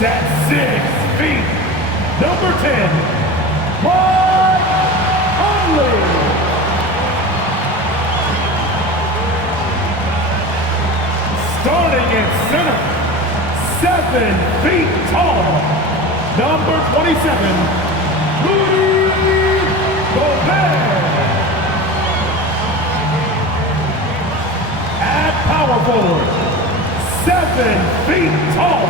at 6 feet, number 10, Mike Conley. Starting at center, 7 feet tall, number 27, Rudy Gobert. At power forward, 7 feet tall,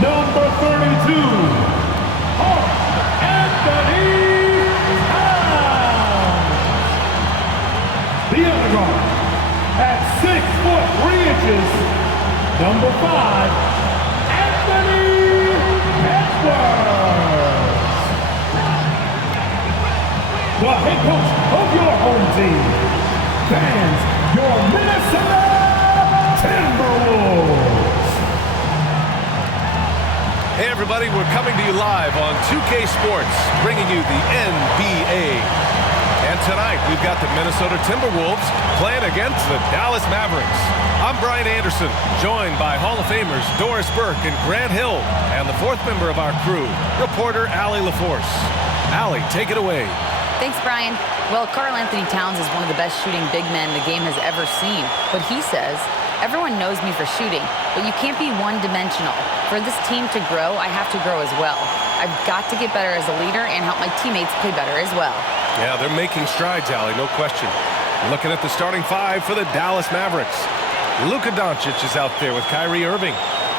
number 32, Anthony Towns. The other guard, at 6 foot 3 inches, number 5, Anthony Edwards. The head coach of your home team, fans, your Minnesota Timberwolves. Hey everybody, we're coming to you live on 2K Sports, bringing you the NBA. And tonight, we've got the Minnesota Timberwolves playing against the Dallas Mavericks. I'm Brian Anderson, joined by Hall of Famers Doris Burke and Grant Hill, and the fourth member of our crew, reporter Allie LaForce. Allie, take it away. Thanks, Brian. Well, Karl Anthony Towns is one of the best shooting big men the game has ever seen. But he says, everyone knows me for shooting, but you can't be one-dimensional. For this team to grow, I have to grow as well. I've got to get better as a leader and help my teammates play better as well. Yeah, they're making strides, Allie, no question. Looking at the starting five for the Dallas Mavericks. Luka Doncic is out there with Kyrie Irving.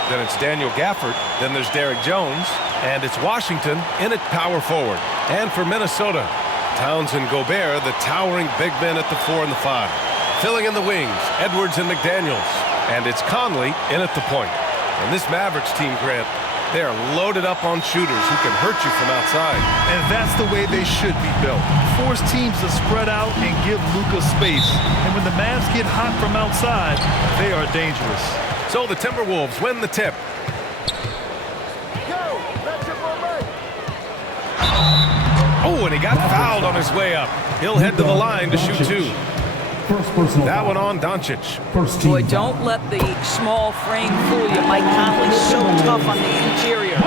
Then it's Daniel Gafford. Then there's Derek Jones. And it's Washington in at power forward. And for Minnesota, Towns and Gobert, the towering big men at the 4 and the 5. Filling in the wings, Edwards and McDaniels. And it's Conley in at the point. And this Mavericks team, Grant, they are loaded up on shooters who can hurt you from outside. And that's the way they should be built. Force teams to spread out and give Luka space. And when the Mavs get hot from outside, they are dangerous. So the Timberwolves win the tip. Oh, and he got fouled on his way up. He'll head to the line to shoot 2. That one on Doncic. Boy, don't let the small frame fool you. Mike Conley's so tough on the interior.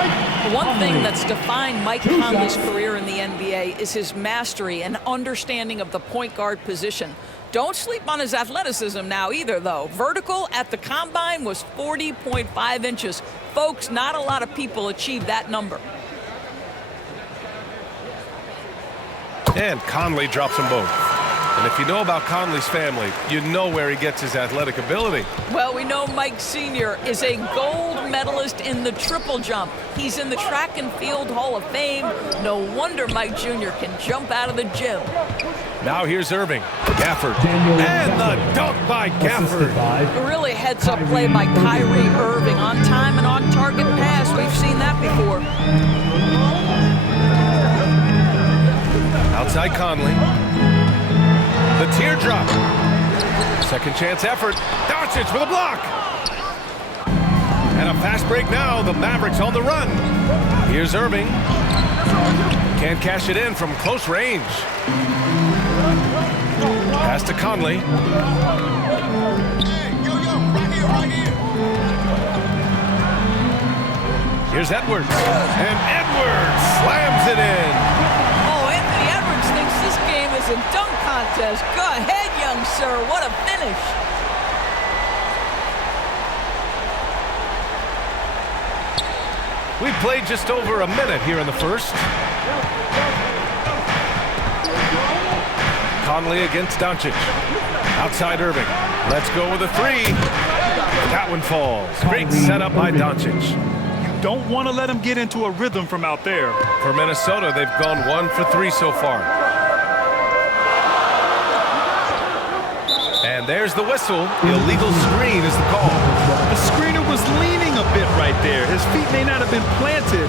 One thing that's defined Mike Conley's career in the NBA is his mastery and understanding of the point guard position. Don't sleep on his athleticism now either, though. Vertical at the combine was 40.5 inches. Folks, not a lot of people achieve that number. And Conley drops them both. And if you know about Conley's family, you know where he gets his athletic ability. Well, we know Mike Sr. is a gold medalist in the triple jump. He's in the track and field Hall of Fame. No wonder Mike Jr. can jump out of the gym. Now here's Irving. Gafford. And the dunk by Gafford. Really heads-up play by Kyrie Irving. On time and on target pass. We've seen that before. Outside Conley. The teardrop. Second chance effort. Doncic with a block. And a fast break now. The Mavericks on the run. Here's Irving. Can't cash it in from close range. Pass to Conley. Here's Edwards. And Edwards slams it in. A dunk contest. Go ahead, young sir. What a finish. We played just over a minute here in the first. Conley against Doncic. Outside Irving. Let's go with a 3. That one falls. Great setup by Doncic. You don't want to let him get into a rhythm from out there. For Minnesota, they've gone 1 for 3 so far. And there's the whistle. The illegal screen is the call. The screener was leaning a bit right there. His feet may not have been planted.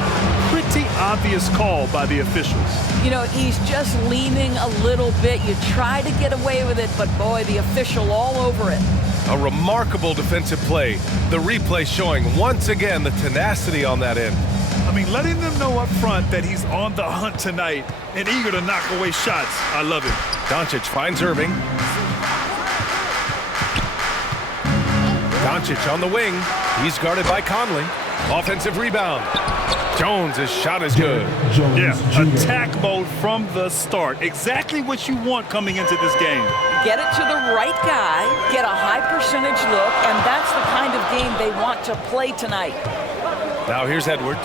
Pretty obvious call by the officials. You know, he's just leaning a little bit. You try to get away with it, but boy, the official all over it. A remarkable defensive play. The replay showing once again the tenacity on that end. I mean, letting them know up front that he's on the hunt tonight and eager to knock away shots. I love it. Doncic finds Irving. Doncic on the wing. He's guarded by Conley. Offensive rebound. Jones, his shot is good. Yeah, attack mode from the start. Exactly what you want coming into this game. Get it to the right guy, get a high percentage look, and that's the kind of game they want to play tonight. Now here's Edwards.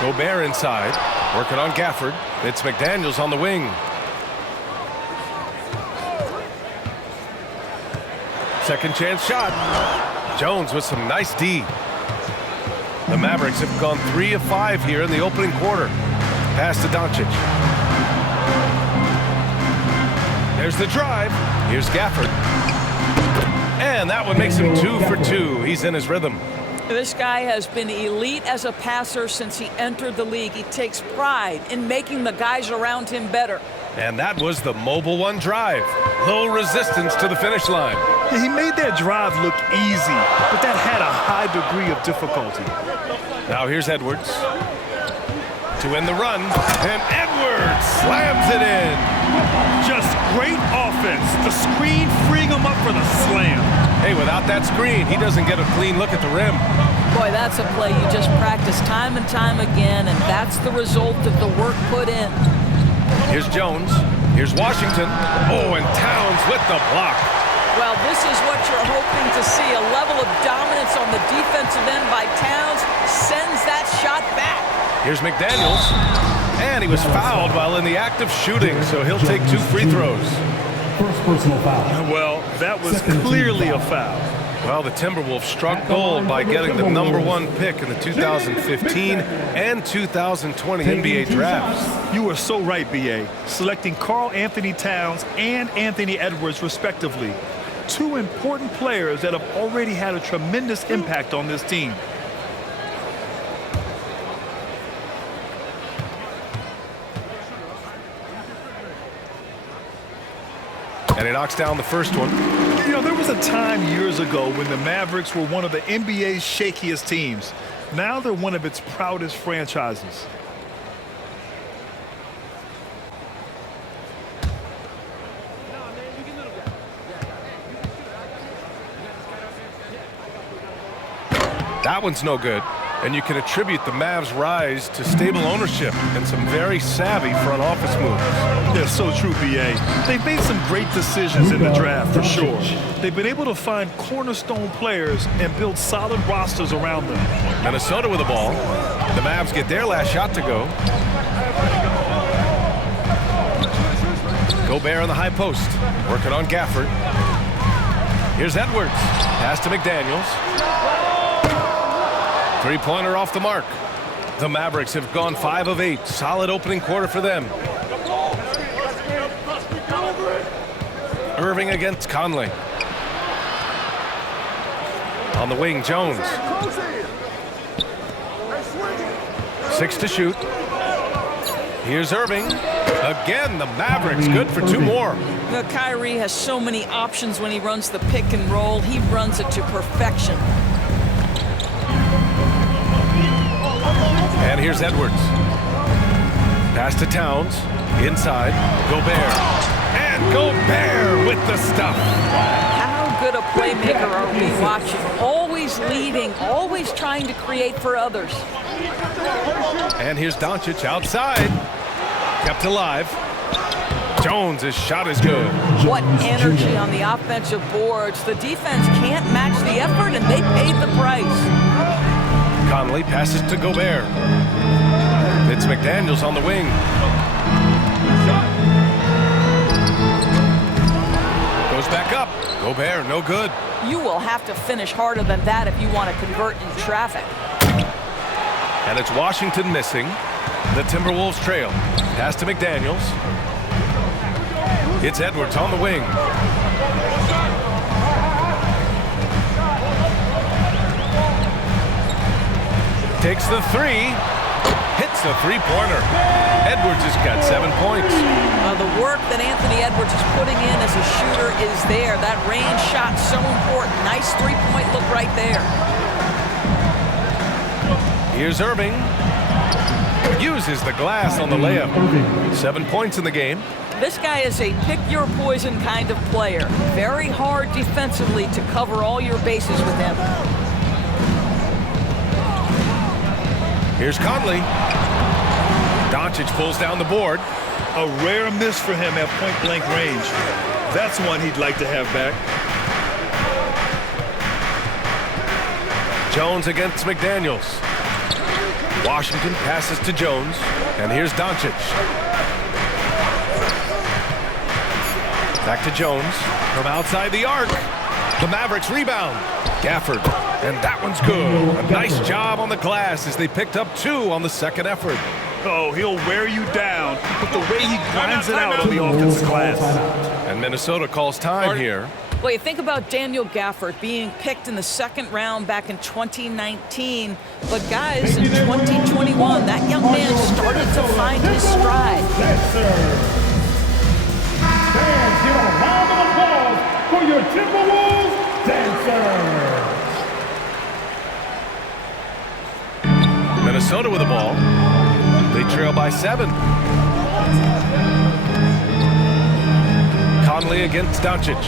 Gobert inside, working on Gafford. It's McDaniels on the wing. Second chance shot. Jones with some nice D. The Mavericks have gone 3 of 5 here in the opening quarter. Pass to Doncic. There's the drive. Here's Gafford. And that one makes him 2 for 2. He's in his rhythm. This guy has been elite as a passer since he entered the league. He takes pride in making the guys around him better. And that was the mobile one drive. Low resistance to the finish line. Yeah, he made that drive look easy, but that had a high degree of difficulty. Now here's Edwards. To end the run, and Edwards slams it in. Just great offense. The screen freeing him up for the slam. Hey, without that screen, he doesn't get a clean look at the rim. Boy, that's a play you just practice time and time again, and that's the result of the work put in. Here's Jones. Here's Washington. Oh, and Towns with the block. Well, this is what you're hoping to see. A level of dominance on the defensive end by Towns sends that shot back. Here's McDaniels. And he was fouled while in the act of shooting, so he'll take 2 free throws. First personal foul. Well, that was clearly a foul. Well, the Timberwolves struck gold by getting the #1 pick in the 2015 and 2020 NBA drafts. You are so right, B.A. Selecting Karl Anthony Towns and Anthony Edwards, respectively. 2 important players that have already had a tremendous impact on this team. And he knocks down the first one. You know, there was a time years ago when the Mavericks were one of the NBA's shakiest teams. Now they're one of its proudest franchises. That one's no good. And you can attribute the Mavs' rise to stable ownership and some very savvy front office moves. That's so true, B.A. They've made some great decisions in the draft, for sure. They've been able to find cornerstone players and build solid rosters around them. Minnesota with the ball. The Mavs get their last shot to go. Gobert on the high post, working on Gafford. Here's Edwards. Pass to McDaniels. Three-pointer off the mark. The Mavericks have gone 5 of 8. Solid opening quarter for them. Irving against Conley. On the wing, Jones. 6 to shoot. Here's Irving. Again, the Mavericks good for 2 more. Kyrie has so many options when he runs the pick and roll. He runs it to perfection. And here's Edwards. Pass to Towns. Inside. Gobert. And Gobert with the stuff. How good a playmaker are we watching? Always leading, always trying to create for others. And here's Doncic outside. Kept alive. Jones, his shot is good. What energy on the offensive boards. The defense can't match the effort, and they paid the price. Conley passes to Gobert. It's McDaniels on the wing. Goes back up. Gobert, no good. You will have to finish harder than that if you want to convert in traffic. And it's Washington missing. The Timberwolves trail. Pass to McDaniels. It's Edwards on the wing. Takes the 3. Hits the 3-pointer. Edwards has got 7 points. The work that Anthony Edwards is putting in as a shooter is there. That range shot so important. Nice 3-point look right there. Here's Irving. Uses the glass on the layup. 7 points in the game. This guy is a pick-your-poison kind of player. Very hard defensively to cover all your bases with him. Here's Conley. Doncic pulls down the board. A rare miss for him at point-blank range. That's one he'd like to have back. Jones against McDaniels. Washington passes to Jones, and here's Doncic. Back to Jones from outside the arc. The Mavericks rebound. Gafford, and that one's good. A nice job on the glass as they picked up 2 on the second effort. Oh, he'll wear you down, but the way he grinds it out on the offensive glass. And Minnesota calls time here. Well, you think about Daniel Gafford being picked in the second round back in 2019. But guys, in 2021, that young man started to find his stride. Yes, sir. Fans, give a round of applause for your Timberwolves dancer. Minnesota with the ball. They trail by 7. Conley against Doncic.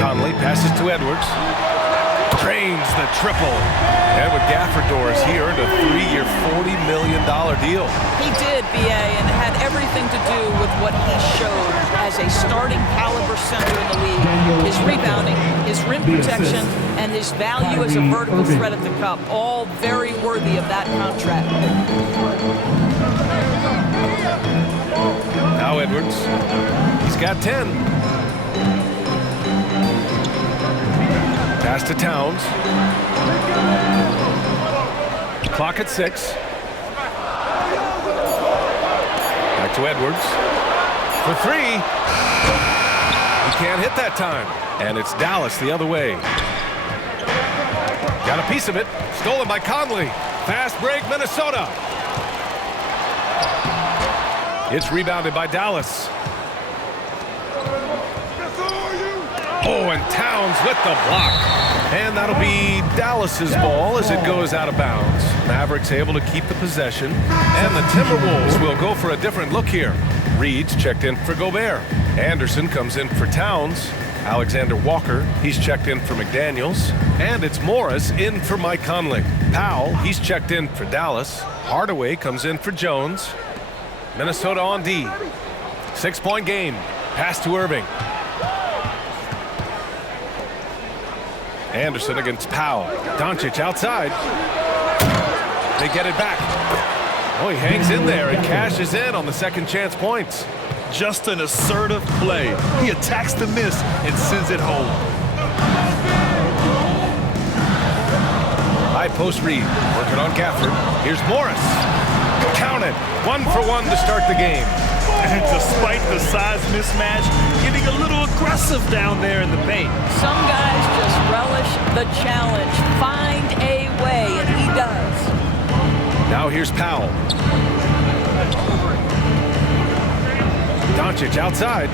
Conley passes to Edwards. Drains the triple. And with Gafford Doris, he earned a 3-year, $40 million deal. He did, BA, and it had everything to do with what he showed as a starting caliber center in the league. His rebounding, his rim protection, and his value as a vertical threat at the cup, all very worthy of that contract. Now Edwards. He's got 10. Pass to Towns. Clock at 6. Back to Edwards. For 3. He can't hit that time. And it's Dallas the other way. Got a piece of it. Stolen by Conley. Fast break, Minnesota. It's rebounded by Dallas. Oh, and Towns with the block. And that'll be Dallas's ball as it goes out of bounds. Mavericks able to keep the possession. And the Timberwolves will go for a different look here. Reed's checked in for Gobert. Anderson comes in for Towns. Alexander Walker, he's checked in for McDaniels. And it's Morris in for Mike Conley. Powell, he's checked in for Dallas. Hardaway comes in for Jones. Minnesota on D. 6-point game. Pass to Irving. Anderson against Powell. Doncic outside. They get it back. Oh, he hangs in there and cashes in on the second chance points. Just an assertive play. He attacks the miss and sends it home. High post Reed. Working on Gafford. Here's Morris. Count it. 1 for 1 to start the game. And despite the size mismatch, getting a little aggressive down there in the paint. Some guys just relish the challenge. Find a way, and he does. Now here's Powell. Doncic outside.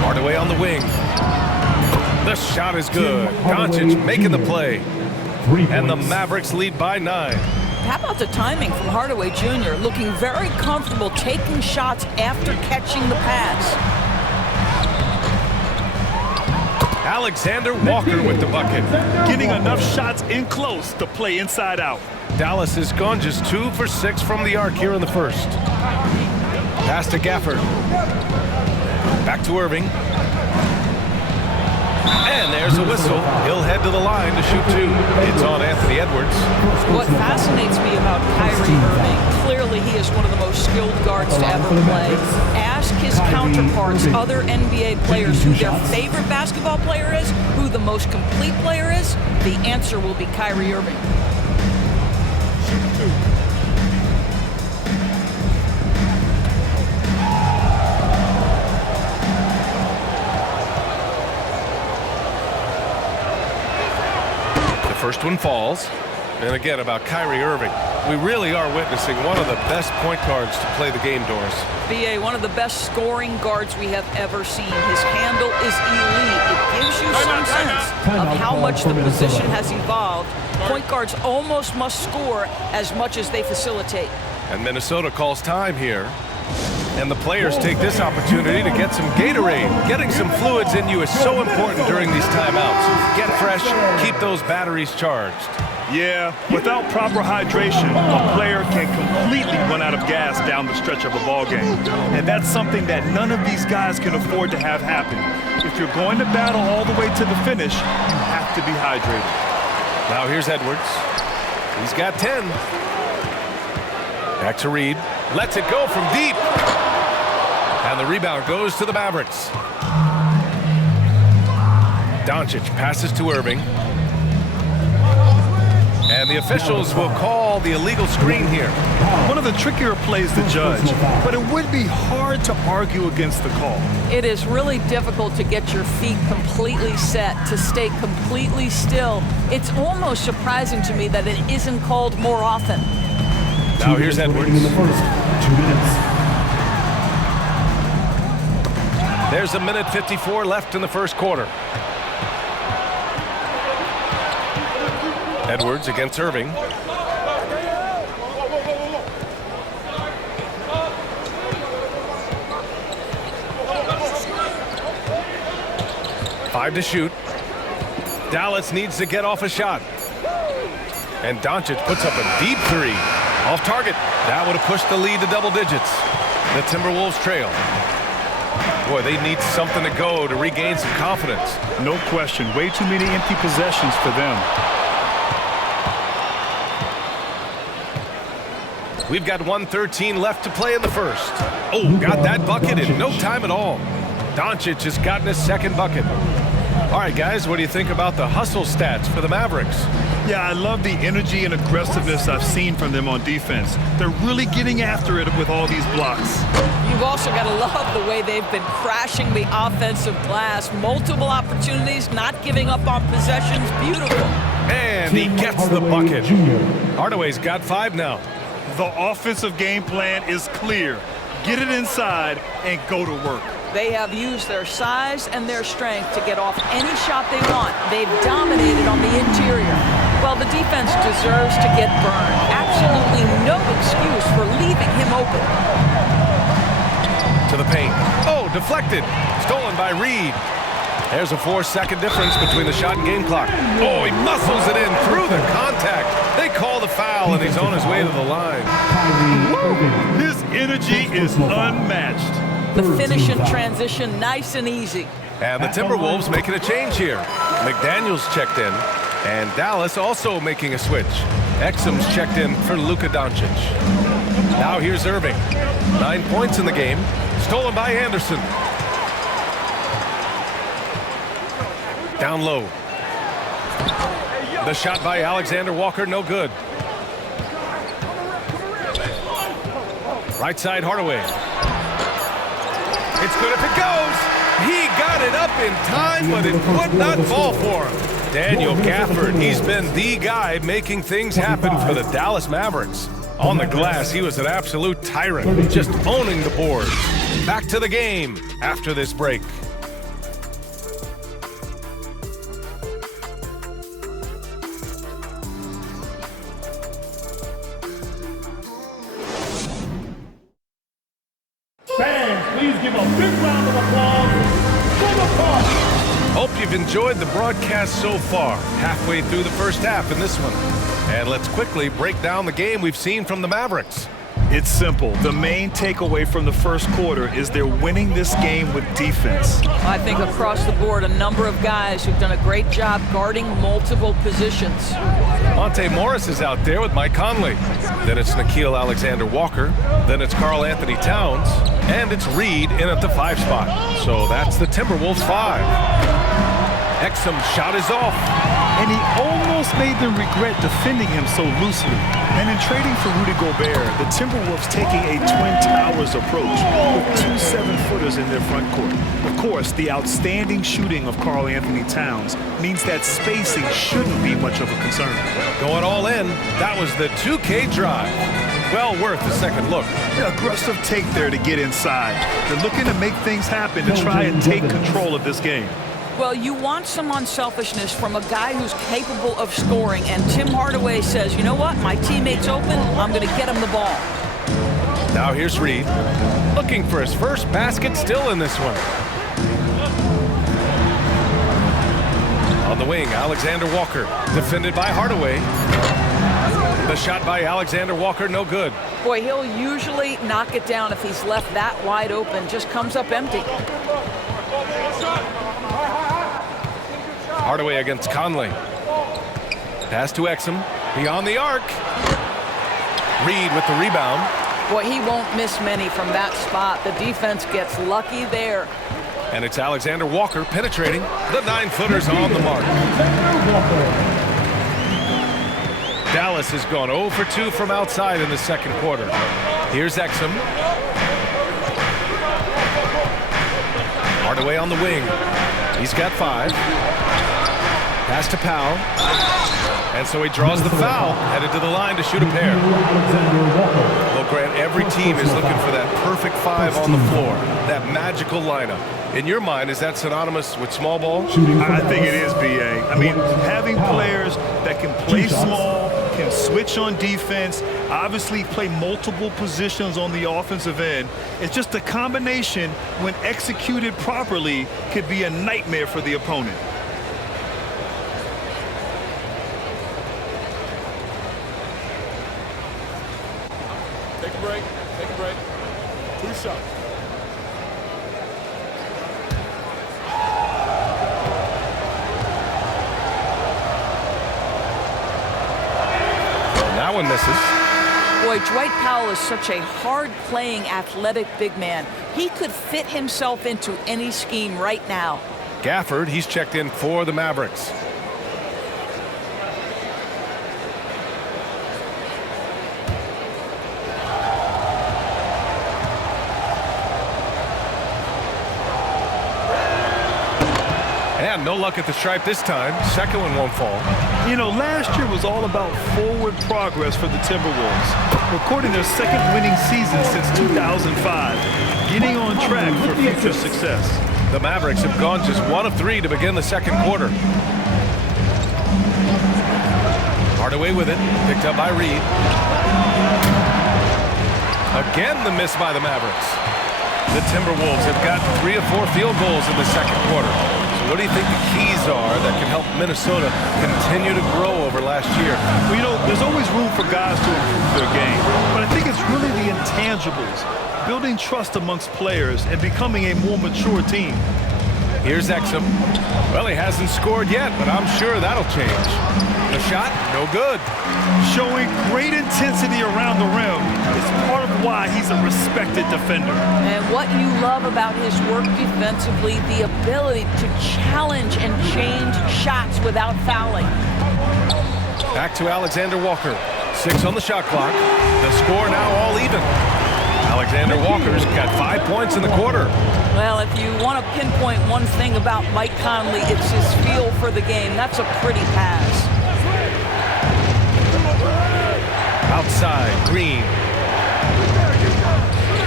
Hardaway on the wing. The shot is good. Doncic making the play. And the Mavericks lead by 9. How about the timing from Hardaway Jr. looking very comfortable taking shots after catching the pass. Alexander Walker with the bucket. Getting enough shots in close to play inside out. Dallas has gone just 2 for 6 from the arc here in the first. Pass to Gafford. Back to Irving. And there's a whistle. He'll head to the line to shoot 2. It's on Anthony Edwards. What fascinates me about Kyrie Irving, clearly he is one of the most skilled guards to ever play. Ask his counterparts, other NBA players, who their favorite basketball player is, who the most complete player is. The answer will be Kyrie Irving. First one falls. And again, about Kyrie Irving, we really are witnessing one of the best point guards to play the game, Doris. BA, one of the best scoring guards we have ever seen. His handle is elite. It gives you some sense of how much the position has evolved. Point guards almost must score as much as they facilitate. And Minnesota calls time here. And the players take this opportunity to get some Gatorade. Getting some fluids in you is so important during these timeouts. Get fresh, keep those batteries charged. Yeah, without proper hydration, a player can completely run out of gas down the stretch of a ball game. And that's something that none of these guys can afford to have happen. If you're going to battle all the way to the finish, you have to be hydrated. Now here's Edwards. He's got 10. Back to Reed. Lets it go from deep. And the rebound goes to the Mavericks. Doncic passes to Irving. And the officials will call the illegal screen here. One of the trickier plays to judge, but it would be hard to argue against the call. It is really difficult to get your feet completely set, to stay completely still. It's almost surprising to me that it isn't called more often. Now here's Edwards. In the first 2 minutes. There's a minute 54 left in the first quarter. Edwards against Irving. Five to shoot. Dallas needs to get off a shot. And Doncic puts up a deep three. Off target. That would have pushed the lead to double digits. The Timberwolves trail. Boy, they need something to go to regain some confidence. No question. Way too many empty possessions for them. We've got 1:13 left to play in the first. Oh, got that bucket in no time at all. Doncic has gotten his second bucket. All right, guys, what do you think about the hustle stats for the Mavericks? Yeah, I love the energy and aggressiveness I've seen from them on defense. They're really getting after it with all these blocks. You've also got to love the way they've been crashing the offensive glass. Multiple opportunities, not giving up on possessions. Beautiful. And he gets the bucket. Hardaway's got 5 now. The offensive game plan is clear. Get it inside and go to work. They have used their size and their strength to get off any shot they want. They've dominated on the interior. Well, the defense deserves to get burned. Absolutely no excuse for leaving him open. To the paint. Oh, deflected. Stolen by Reed. There's a 4-second difference between the shot and game clock. Oh, he muscles it in through the contact. They call the foul, and he's on his way to the line. His energy is unmatched. The finish in transition, nice and easy. And the Timberwolves making a change here. McDaniels checked in, and Dallas also making a switch. Exum's checked in for Luka Doncic. Now here's Irving. 9 points in the game. Stolen by Anderson. Down low. The shot by Alexander Walker, no good. Right side, Hardaway. It's good if it goes. He got it up in time, but it would not fall for him. Daniel Gafford, he's been the guy making things happen for the Dallas Mavericks. On the glass, he was an absolute tyrant, just owning the board. Back to the game after this break. Fans, please give a big round of applause for the party. Hope you've enjoyed the broadcast so far. Halfway through the first half in this one. And let's quickly break down the game we've seen from the Mavericks. It's simple. The main takeaway from the first quarter is they're winning this game with defense. I think across the board, a number of guys who've done a great job guarding multiple positions. Monte Morris is out there with Mike Conley. Then it's Nickeil Alexander-Walker. Then it's Karl Anthony Towns. And it's Reed in at the 5 spot. So that's the Timberwolves 5. Exum's shot is off. And he almost made them regret defending him so loosely. And in trading for Rudy Gobert, the Timberwolves taking a Twin Towers approach with 2 7-footers in their front court. Of course, the outstanding shooting of Karl Anthony Towns means that spacing shouldn't be much of a concern. Going all in, that was the 2K drive. Well worth a second look. An aggressive take there to get inside. They're looking to make things happen to try and take control of this game. Well, you want some unselfishness from a guy who's capable of scoring, and Tim Hardaway says, you know what, my teammate's open, I'm going to get him the ball. Now here's Reed, looking for his first basket, still in this one. On the wing, Alexander Walker, defended by Hardaway. The shot by Alexander Walker, no good. Boy, he'll usually knock it down if he's left that wide open. Just comes up empty. Hardaway against Conley. Pass to Exum, beyond the arc. Reed with the rebound. Boy, he won't miss many from that spot. The defense gets lucky there. And it's Alexander Walker penetrating. The 9-footer's on the mark. Dallas has gone 0 for 2 from outside in the second quarter. Here's Exum. Hardaway on the wing. He's got 5. Pass to Powell. And so he draws the foul, headed to the line to shoot a pair. Well, Grant, every team is looking for that perfect 5 on the floor, that magical lineup. In your mind, is that synonymous with small ball? I think it is, B.A. I mean, having players that can play small, can switch on defense, obviously play multiple positions on the offensive end. It's just a combination, when executed properly, could be a nightmare for the opponent. Take a break. Take a break. 2 shots. That one misses. Boy, Dwight Powell is such a hard-playing, athletic big man. He could fit himself into any scheme right now. Gafford, he's checked in for the Mavericks. And no luck at the stripe this time. Second one won't fall. You know, last year was all about forward progress for the Timberwolves, recording their second winning season since 2005, getting on track for future success. The Mavericks have gone just 1 of 3 to begin the second quarter. Hardaway with it, picked up by Reed. Again, the miss by the Mavericks. The Timberwolves have got 3 of 4 field goals in the second quarter. So what do you think the keys are that can help Minnesota continue to grow over last year? Well, you know, there's always room for guys to improve their game, but I think it's really the intangibles, building trust amongst players and becoming a more mature team. Here's Exum. Well, he hasn't scored yet, but I'm sure that'll change. The shot, no good. Showing great intensity around the rim is part of why he's a respected defender. And what you love about his work defensively, the ability to challenge and change shots without fouling. Back to Alexander Walker. 6 on the shot clock. The score now all even. Alexander Walker's got 5 points in the quarter. Well, if you want to pinpoint one thing about Mike Conley, it's his feel for the game. That's a pretty pass. Outside, Green.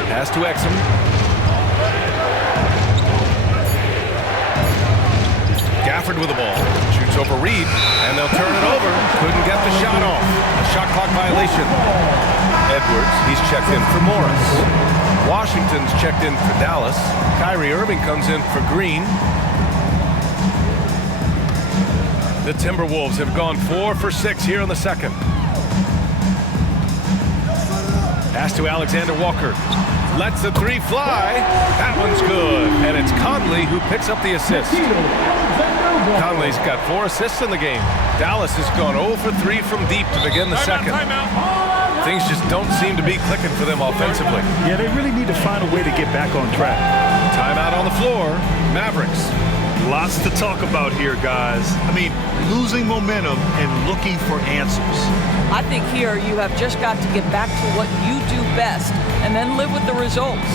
Pass to Exum. Gafford with the ball. Shoots over Reed, and they'll turn it over. Couldn't get the shot off. A shot clock violation. Edwards, he's checked in for Morris. Washington's checked in for Dallas. Kyrie Irving comes in for Green. The Timberwolves have gone 4 for 6 here in the second. Pass to Alexander Walker. Lets the 3 fly. That one's good. And it's Conley who picks up the assist. Conley's got 4 assists in the game. Dallas has gone 0 for 3 from deep to begin the second. Things just don't seem to be clicking for them offensively. Yeah, they really need to find a way to get back on track. Timeout on the floor. Mavericks. Lots to talk about here, guys. I mean, losing momentum and looking for answers. I think here you have just got to get back to what you do best and then live with the results.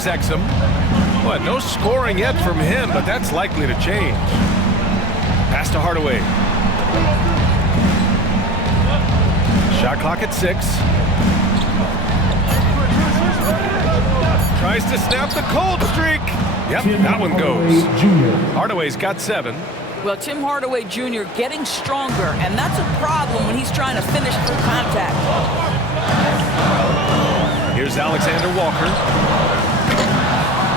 Here's Exum. What, no scoring yet from him, but that's likely to change. Pass to Hardaway. Shot clock at 6. Tries to snap the cold streak. Yep, that one goes. Hardaway's got 7. Well, Tim Hardaway Jr. getting stronger, and that's a problem when he's trying to finish through contact. Here's Alexander Walker.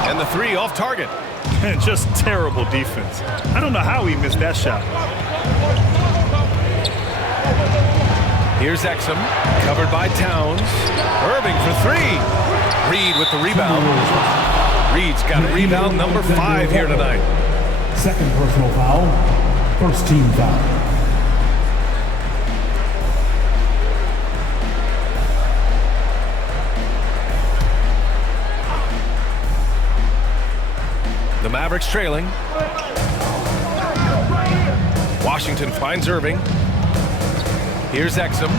And the 3 off target. And just terrible defense. I don't know how he missed that shot. Here's Exum, covered by Towns. Irving for 3. Reed with the rebound. Reed's got rebound number 5 here tonight. Second personal foul. First team foul. The Mavericks trailing. Washington finds Irving. Here's Exum.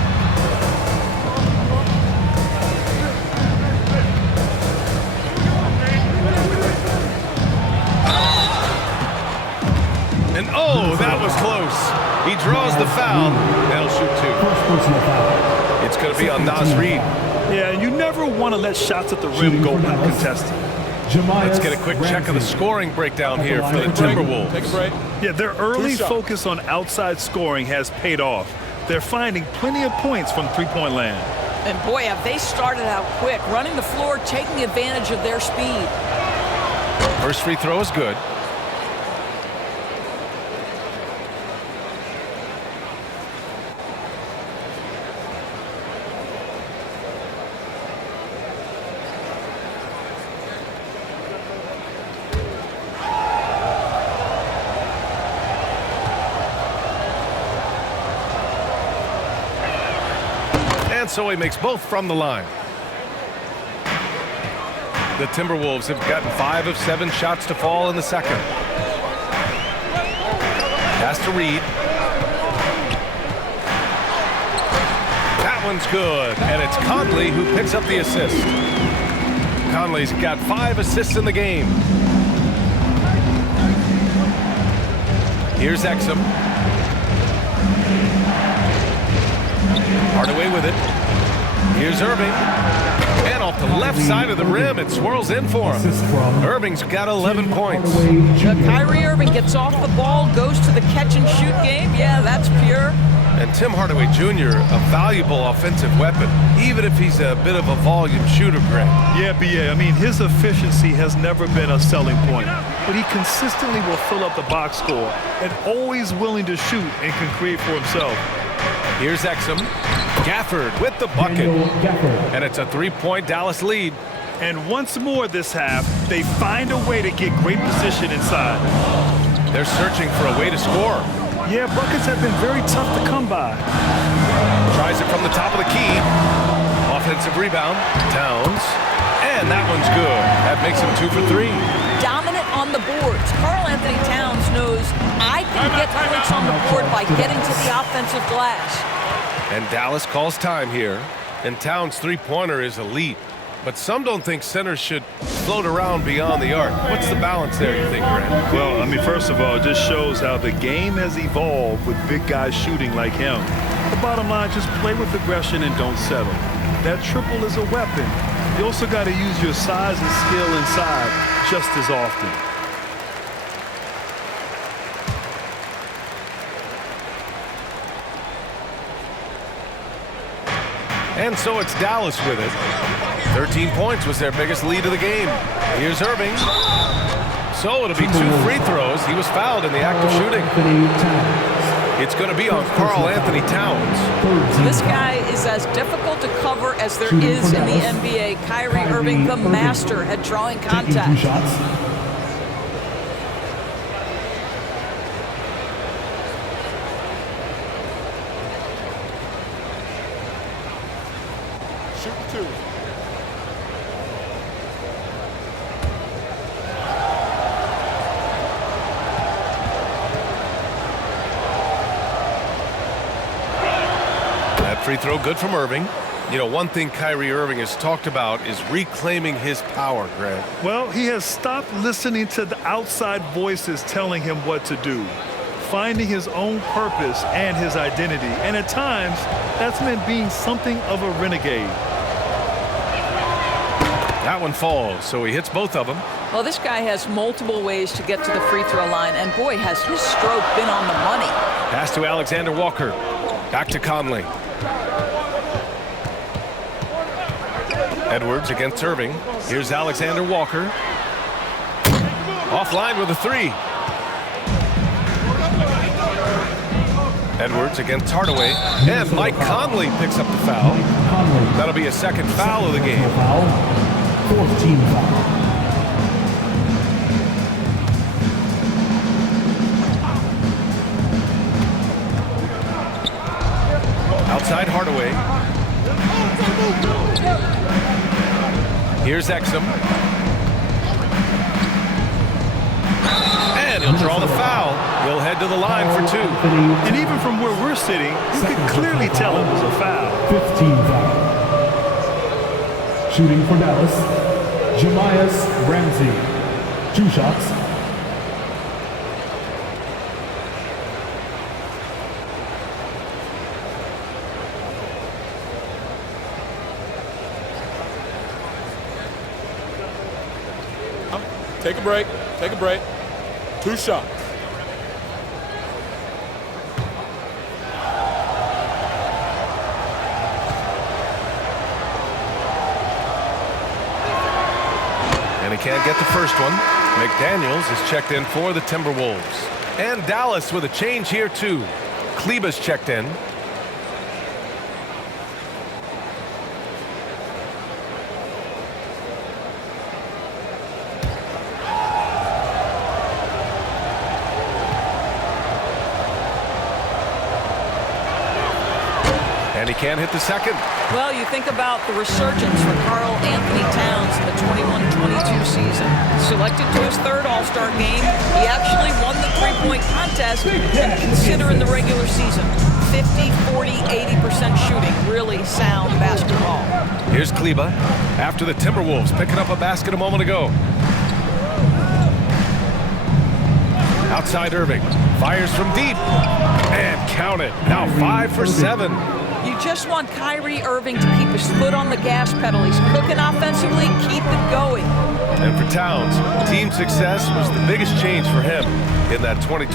And oh, that was close. He draws the foul. That'll shoot 2. First personal foul. It's going to be on Nas Reed. Yeah, you never want to let shots at the rim go uncontested. Let's get a quick check of the scoring breakdown here for the Timberwolves. Take a break. Yeah, their early focus on outside scoring has paid off. They're finding plenty of points from three-point land. And boy, have they started out quick, running the floor, taking advantage of their speed. First free throw is good. So he makes both from the line. The Timberwolves have gotten 5 of 7 shots to fall in the second. Pass to Reed. That one's good, and it's Conley who picks up the assist. Conley's got 5 assists in the game. Here's Exum. Hardaway with it. Here's Irving. And off the left side of the rim, it swirls in for him. Irving's got 11 points. Kyrie Irving gets off the ball, goes to the catch-and-shoot game. Yeah, that's pure. And Tim Hardaway Jr., a valuable offensive weapon, even if he's a bit of a volume shooter, Greg. Yeah, B.A. I mean, his efficiency has never been a selling point, but he consistently will fill up the box score and always willing to shoot and can create for himself. Here's Exum. Gafford with the bucket. And it's a 3-point Dallas lead. And once more this half, they find a way to get great position inside. They're searching for a way to score. Yeah, buckets have been very tough to come by. Tries it from the top of the key. Offensive rebound. Towns. And that one's good. That makes him 2 for 3. Dominant on the boards. Karl Anthony Towns knows I can get points on the board by getting to the offensive glass. And Dallas calls time here. And Towns' three-pointer is elite. But some don't think centers should float around beyond the arc. What's the balance there, you think, Grant? Well, I mean, first of all, it just shows how the game has evolved with big guys shooting like him. The bottom line, just play with aggression and don't settle. That triple is a weapon. You also got to use your size and skill inside just as often. And so it's Dallas with it. 13 points was their biggest lead of the game. Here's Irving. So it'll be 2 free throws. He was fouled in the act of shooting. It's going to be on Karl Anthony Towns. This guy is as difficult to cover as there is in the NBA. Kyrie Irving, the master at drawing contact. Shooting 2. That free throw good from Irving. You know, one thing Kyrie Irving has talked about is reclaiming his power, Greg. Well, he has stopped listening to the outside voices telling him what to do, finding his own purpose and his identity. And at times, that's meant being something of a renegade. That one falls, so he hits both of them. Well, this guy has multiple ways to get to the free throw line, and boy, has his stroke been on the money. Pass to Alexander Walker. Back to Conley. Edwards against Irving. Here's Alexander Walker. Offline with a three. Edwards against Hardaway. And Mike Conley picks up the foul. That'll be a second foul of the game. Fourth team foul. Outside Hardaway. Here's Exum. And he'll draw the foul. He'll head to the line for two. And even from where we're sitting, you can clearly tell it was a foul. 15 foul. Shooting for Dallas, Jamias Ramsey. 2 shots. Take a break. Take a break. 2 shots. And he can't get the first one. McDaniels is checked in for the Timberwolves. And Dallas with a change here too. Kleba's checked in. And he can't hit the second. Well, you think about the resurgence for Karl Anthony Towns in the 21-22 season. Selected to his 3rd All-Star game, he actually won the three-point contest, and consider in the regular season. 50, 40, 80% shooting. Really sound basketball. Here's Kleba after the Timberwolves picking up a basket a moment ago. Outside Irving. Fires from deep. And count it. Now 5 for 7. You just want Kyrie Irving to keep his foot on the gas pedal. He's cooking offensively. Keep it going. And for Towns, team success was the biggest change for him in that 2021-22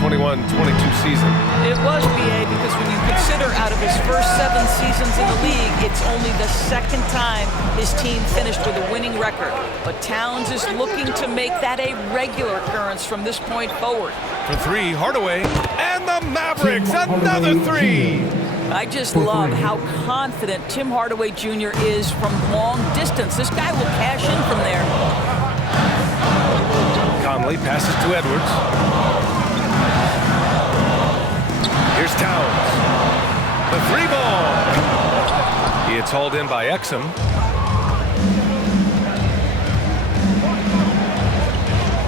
season. It was, BA, because when you consider out of his first 7 seasons in the league, it's only the 2nd time his team finished with a winning record. But Towns is looking to make that a regular occurrence from this point forward. For 3, Hardaway. And the Mavericks, another 3. I just love how confident Tim Hardaway Jr. is from long distance. This guy will cash in from there. Conley passes to Edwards. Here's Towns. The 3 ball. He gets hauled in by Exum.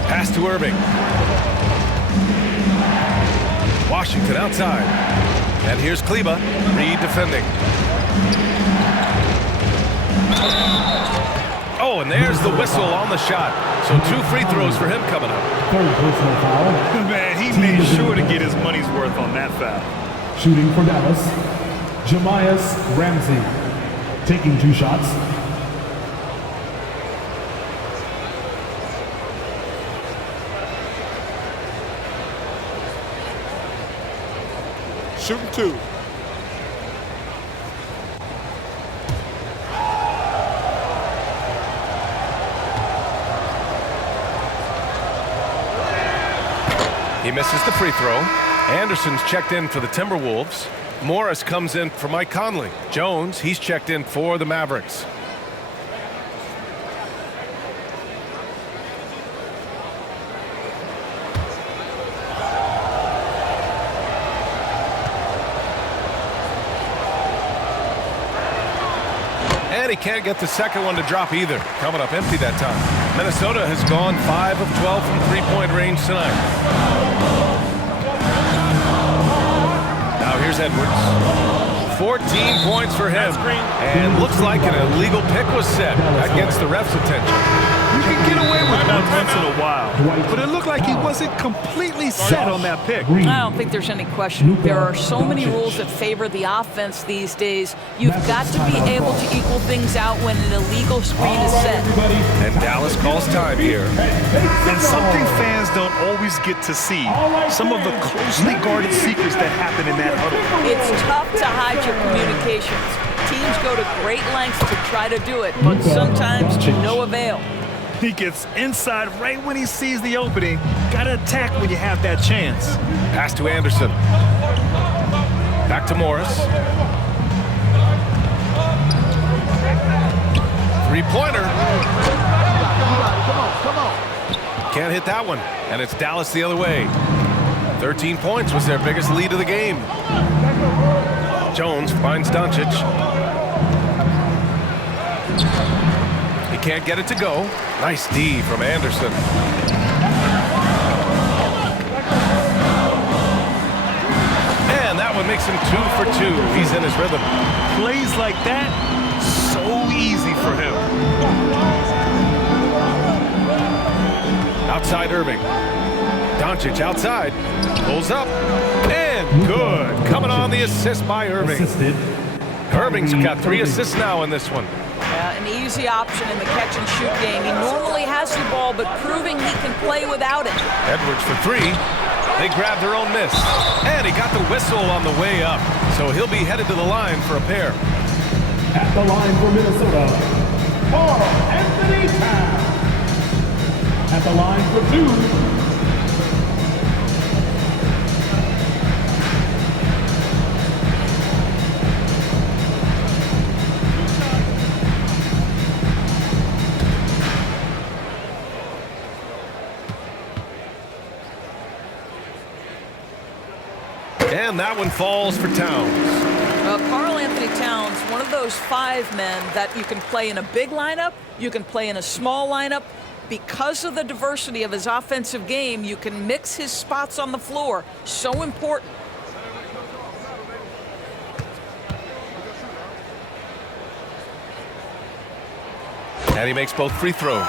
Pass to Irving. Washington outside. And here's Kleba, Reed defending. Oh, and there's the whistle on the shot. So 2 free throws for him coming up. 3rd personal foul. Man, he made sure to get his money's worth on that foul. Shooting for Dallas, Jamias Ramsey. Taking 2 shots. Shooting 2. He misses the free throw. Anderson's checked in for the Timberwolves. Morris comes in for Mike Conley. Jones, he's checked in for the Mavericks. And he can't get the second one to drop either. Coming up empty that time. Minnesota has gone 5 of 12 from three-point range tonight. Now here's Edwards. 14 points for him. And looks like an illegal pick was set. That gets the ref's attention. You can get away with one once in a while, but it looked like he wasn't completely set on that pick. I don't think there's any question. There are so many rules that favor the offense these days. You've got to be able to equal things out when an illegal screen is set. And Dallas calls time here. And something fans don't always get to see, some of the closely guarded secrets that happen in that huddle. It's tough to hide your communications. Teams go to great lengths to try to do it, but sometimes to no avail. He gets inside right when he sees the opening. Gotta attack when you have that chance. Pass to Anderson. Back to Morris. Three-pointer. Can't hit that one. And it's Dallas the other way. 13 points was their biggest lead of the game. Jones finds Doncic. He can't get it to go. Nice D from Anderson. And that one makes him 2 for 2. He's in his rhythm. Plays like that, so easy for him. Outside Irving. Doncic outside. Pulls up. And good. Coming on the assist by Irving. Irving's got 3 assists now in this one. An easy option in the catch-and-shoot game. He normally has the ball, but proving he can play without it. Edwards for 3. They grab their own miss. And he got the whistle on the way up. So he'll be headed to the line for a pair. At the line for Minnesota, Anthony Towns. At the line for 2. And that one falls for Towns. Karl Anthony Towns, one of those 5 men that you can play in a big lineup, you can play in a small lineup. Because of the diversity of his offensive game, you can mix his spots on the floor. So important. And he makes both free throws.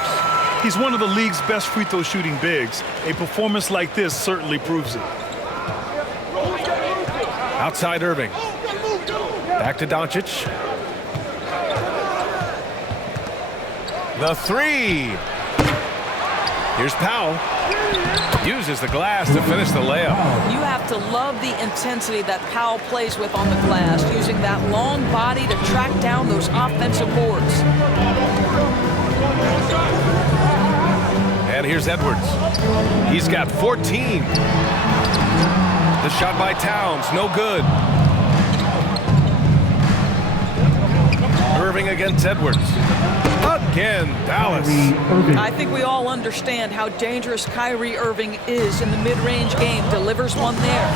He's one of the league's best free throw shooting bigs. A performance like this certainly proves it. Outside Irving. Back to Doncic. The 3. Here's Powell. Uses the glass to finish the layup. You have to love the intensity that Powell plays with on the glass, using that long body to track down those offensive boards. And here's Edwards. He's got 14. The shot by Towns, no good. Irving against Edwards. Again, Dallas. I think we all understand how dangerous Kyrie Irving is in the mid-range game. Delivers one there.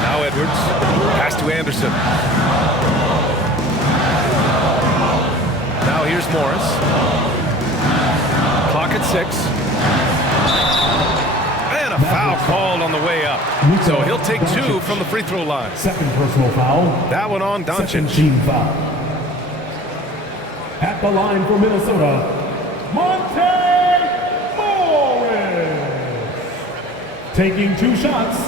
Now Edwards. Pass to Anderson. Now here's Morris. Clock at 6. And a foul called on the way up. So he'll take 2 from the free throw line. Second personal foul. That one on Doncic. Second team foul. At the line for Minnesota, Morris. Taking 2 shots.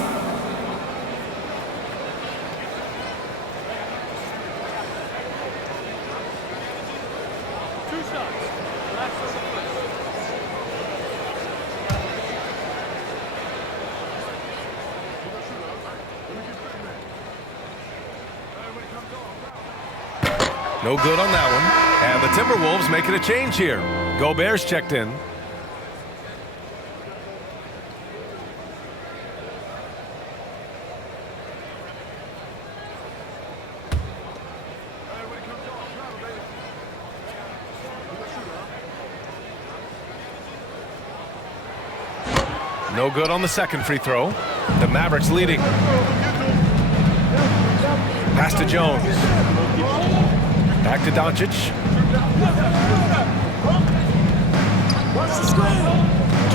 No good on that one. And the Timberwolves making a change here. Gobert's checked in. No good on the second free throw. The Mavericks leading. Pass to Jones. Back to Doncic.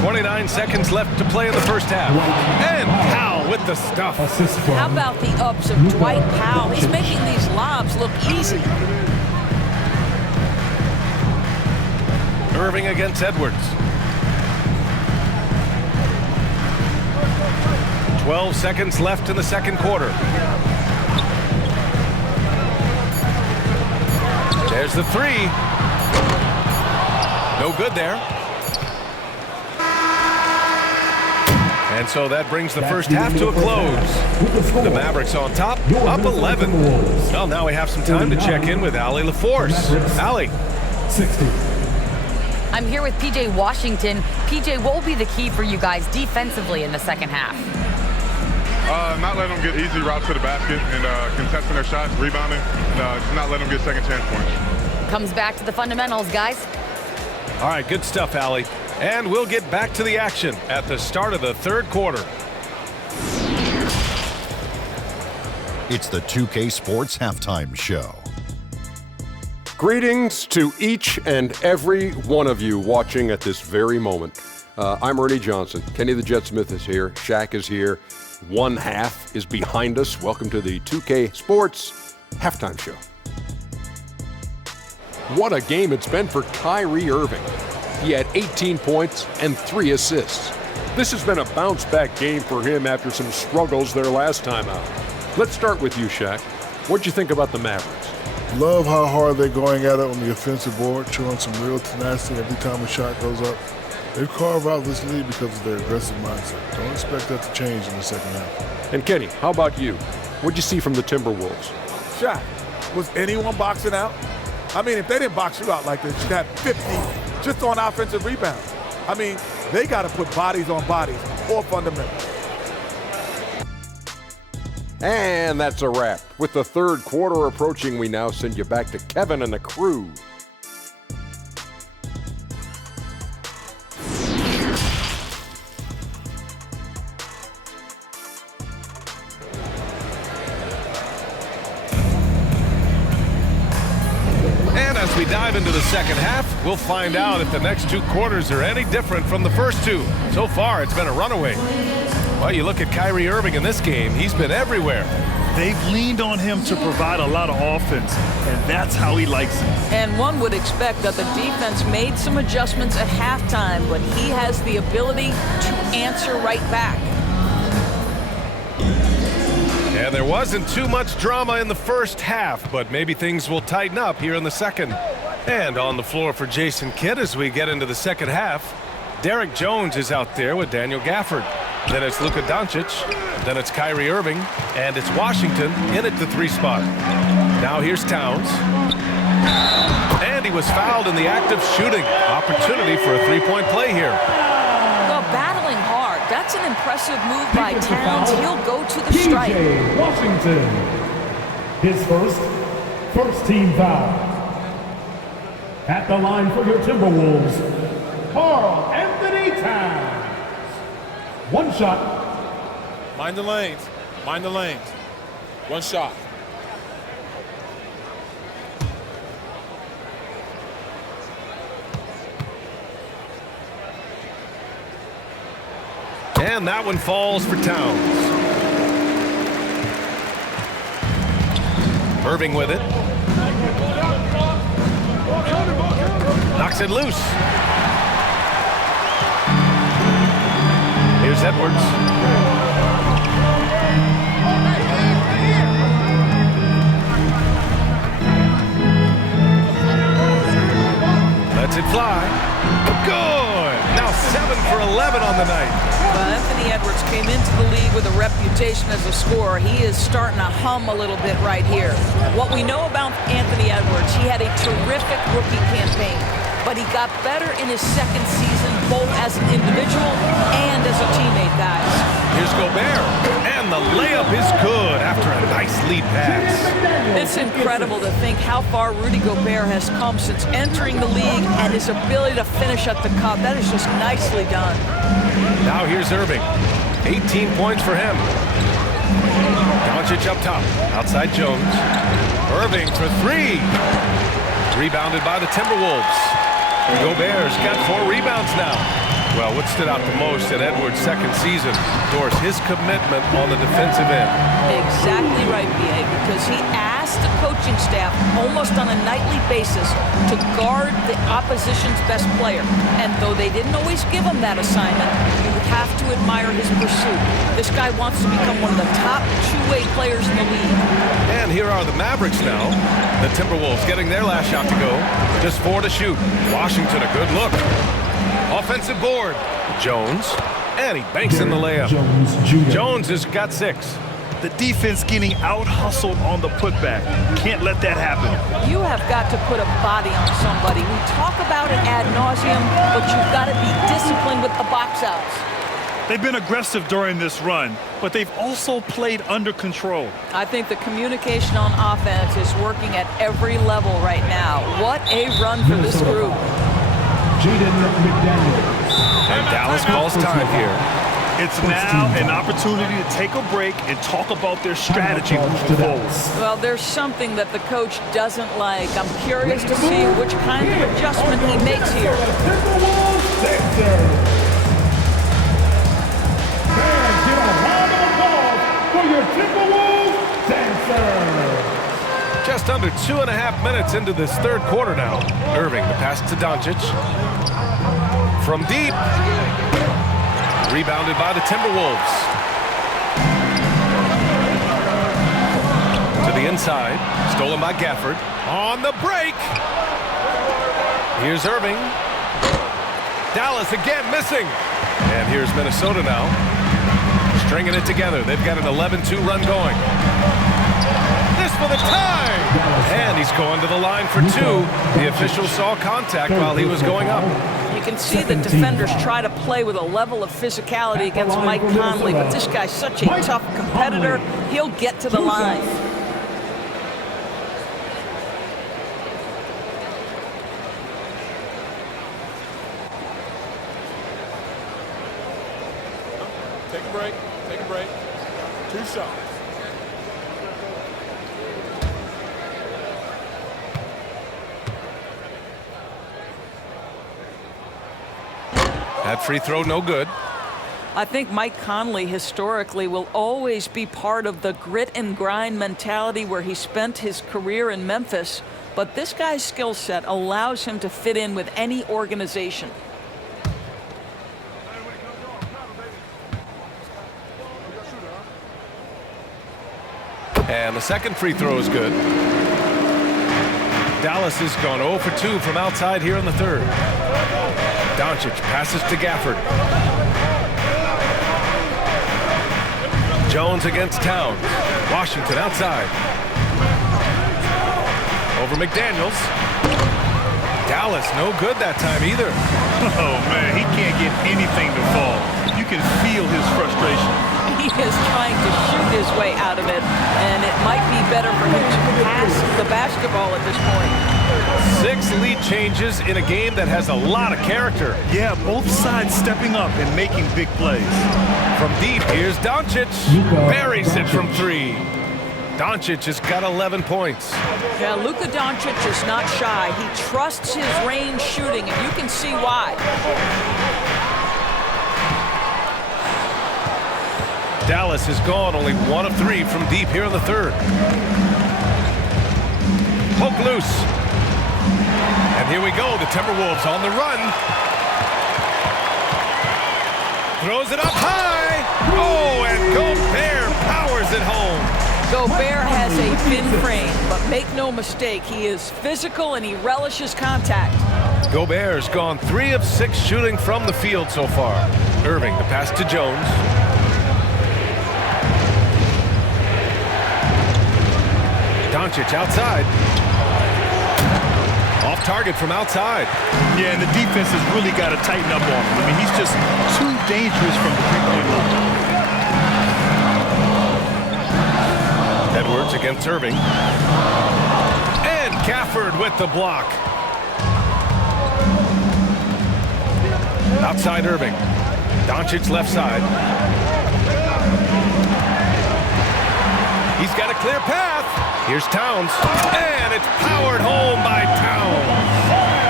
29 seconds left to play in the first half. And Powell with the stuff. Assist from How about the ups of Dwight Powell? He's making these lobs look easy. Irving against Edwards. 12 seconds left in the second quarter. There's the three. No good there. And so that brings the first half to a close. The Mavericks on top, up 11. Well, now we have some time to check in with Allie LaForce. Allie. 60. I'm here with PJ Washington. PJ, what will be the key for you guys defensively in the second half? Not letting them get easy routes to the basket and contesting their shots, rebounding, and just not letting them get second chance points. Comes back to the fundamentals, guys. All right, good stuff, Allie. And we'll get back to the action at the start of the third quarter. It's the 2K Sports Halftime Show. Greetings to each and every one of you watching at this very moment. I'm Ernie Johnson. Kenny the Jet Smith is here. Shaq is here. One half is behind us. Welcome to the 2K Sports Halftime Show. What a game it's been for Kyrie Irving. He had 18 points and 3 assists. This has been a bounce-back game for him after some struggles their last time out. Let's start with you, Shaq. What'd you think about the Mavericks? Love how hard they're going at it on the offensive board, showing some real tenacity every time a shot goes up. They carve out this lead because of their aggressive mindset. Don't expect that to change in the second half. And Kenny, how about you? What'd you see from the Timberwolves? Shaq, was anyone boxing out? I mean, if they didn't box you out like this, you'd have 50 just on offensive rebounds. I mean, they got to put bodies on bodies or fundamentals. And that's a wrap. With the third quarter approaching, we now send you back to Kevin and the crew. And as we dive into the second half, we'll find out if the next two quarters are any different from the first two. So far, it's been a runaway. Well, you look at Kyrie Irving in this game, he's been everywhere. They've leaned on him to provide a lot of offense, and that's how he likes it. And one would expect that the defense made some adjustments at halftime, but he has the ability to answer right back. And there wasn't too much drama in the first half, but maybe things will tighten up here in the second. And on the floor for Jason Kidd as we get into the second half, Derek Jones is out there with Daniel Gafford. Then it's Luka Doncic, then it's Kyrie Irving, and it's Washington in at the 3 spot. Now here's Towns. And he was fouled in the act of shooting. Opportunity for a 3-point play here. Well, battling hard. That's an impressive move by Towns. He'll go to the strike. PJ Washington. His first team foul. At the line for your Timberwolves, Carl Anthony Towns. One shot. Mind the lanes. Mind the lanes. One shot. And that one falls for Towns. Irving with it. Knocks it loose. Here's Edwards. Lets it fly. Good! Now 7 for 11 on the night. Well, Anthony Edwards came into the league with a reputation as a scorer. He is starting to hum a little bit right here. What we know about Anthony Edwards, he had a terrific rookie campaign, but he got better in his second season, both as an individual and as a teammate, guys. Here's Gobert, and the layup is good after a nice lead pass. It's incredible to think how far Rudy Gobert has come since entering the league and his ability to finish at the cup. That is just nicely done. Now here's Irving. 18 points for him. Doncic up top, outside Jones. Irving for 3. Rebounded by the Timberwolves. Gobert's got 4 rebounds now. Well, what stood out the most in Edwards' second season, Doris, his commitment on the defensive end. Exactly right, B.A., because he asked the coaching staff almost on a nightly basis to guard the opposition's best player. And though they didn't always give him that assignment, you have to admire his pursuit. This guy wants to become one of the top two-way players in the league. And here are the Mavericks now. The Timberwolves getting their last shot to go. Just 4 to shoot. Washington, a good look. Offensive board. Jones. And he banks in the layup. Jones has got 6. The defense getting out-hustled on the putback. Can't let that happen. You have got to put a body on somebody. We talk about it ad nauseum, but you've got to be disciplined with the box outs. They've been aggressive during this run, but they've also played under control. I think the communication on offense is working at every level right now. What a run for this group. And Dallas calls time here. It's now an opportunity to take a break and talk about their strategy moving forward. Well, there's something that the coach doesn't like. I'm curious to see which kind of adjustment he makes here. Just under 2.5 minutes into this third quarter now. Irving, the pass to Doncic. From deep. Rebounded by the Timberwolves. To the inside. Stolen by Gafford. On the break. Here's Irving. Dallas again missing. And here's Minnesota now. Stringing it together. They've got an 11-2 run going. This for the tie. And he's going to the line for 2. The official saw contact while he was going up. You can see the defenders try to play with a level of physicality against Mike Conley, but this guy's such a tough competitor, he'll get to the line. Take a break. Take a break. 2 shots. That free throw no good. I think Mike Conley historically will always be part of the grit and grind mentality where he spent his career in Memphis, but this guy's skill set allows him to fit in with any organization. And the second free throw is good. Dallas has gone 0 for 2 from outside here in the third. Doncic passes to Gafford. Jones against Towns. Washington outside. Over McDaniels. Dallas no good that time either. Oh, man, he can't get anything to fall. You can feel his frustration. He is trying to shoot his way out of it, and it might be better for him to pass the basketball at this point. 6 lead changes in a game that has a lot of character. Yeah, both sides stepping up and making big plays. From deep, here's Doncic. Buries it from 3. Doncic has got 11 points. Yeah, Luka Doncic is not shy. He trusts his range shooting, and you can see why. Dallas has gone only 1 of 3 from deep here in the third. Poke loose. And here we go, the Timberwolves on the run. Throws it up high. Oh, and Gobert powers it home. Gobert has a thin frame, but make no mistake, he is physical and he relishes contact. Gobert's gone 3 of 6 shooting from the field so far. Irving, the pass to Jones. Doncic outside. Off target from outside. Yeah, and the defense has really got to tighten up on him. I mean, he's just too dangerous from the three-point line. Edwards against Irving. And Gafford with the block. Outside Irving. Doncic left side. He's got a clear path. Here's Towns. And it's powered home by Towns.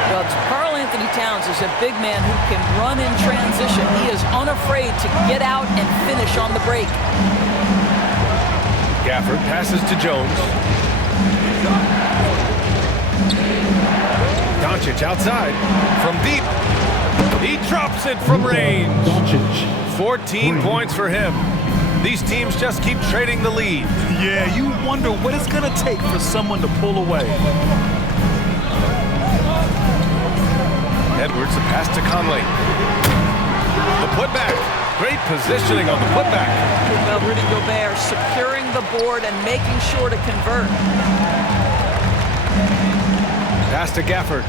Well, it's Karl-Anthony Towns Edwards is a big man who can run in transition. He is unafraid to get out and finish on the break. Gafford passes to Jones. Doncic outside from deep. He drops it from range. 14 points for him. These teams just keep trading the lead. Yeah, you wonder what it's going to take for someone to pull away. Edwards, the pass to Conley. The putback. Great positioning on the putback. Well, Rudy Gobert securing the board and making sure to convert. Pass to Gafford.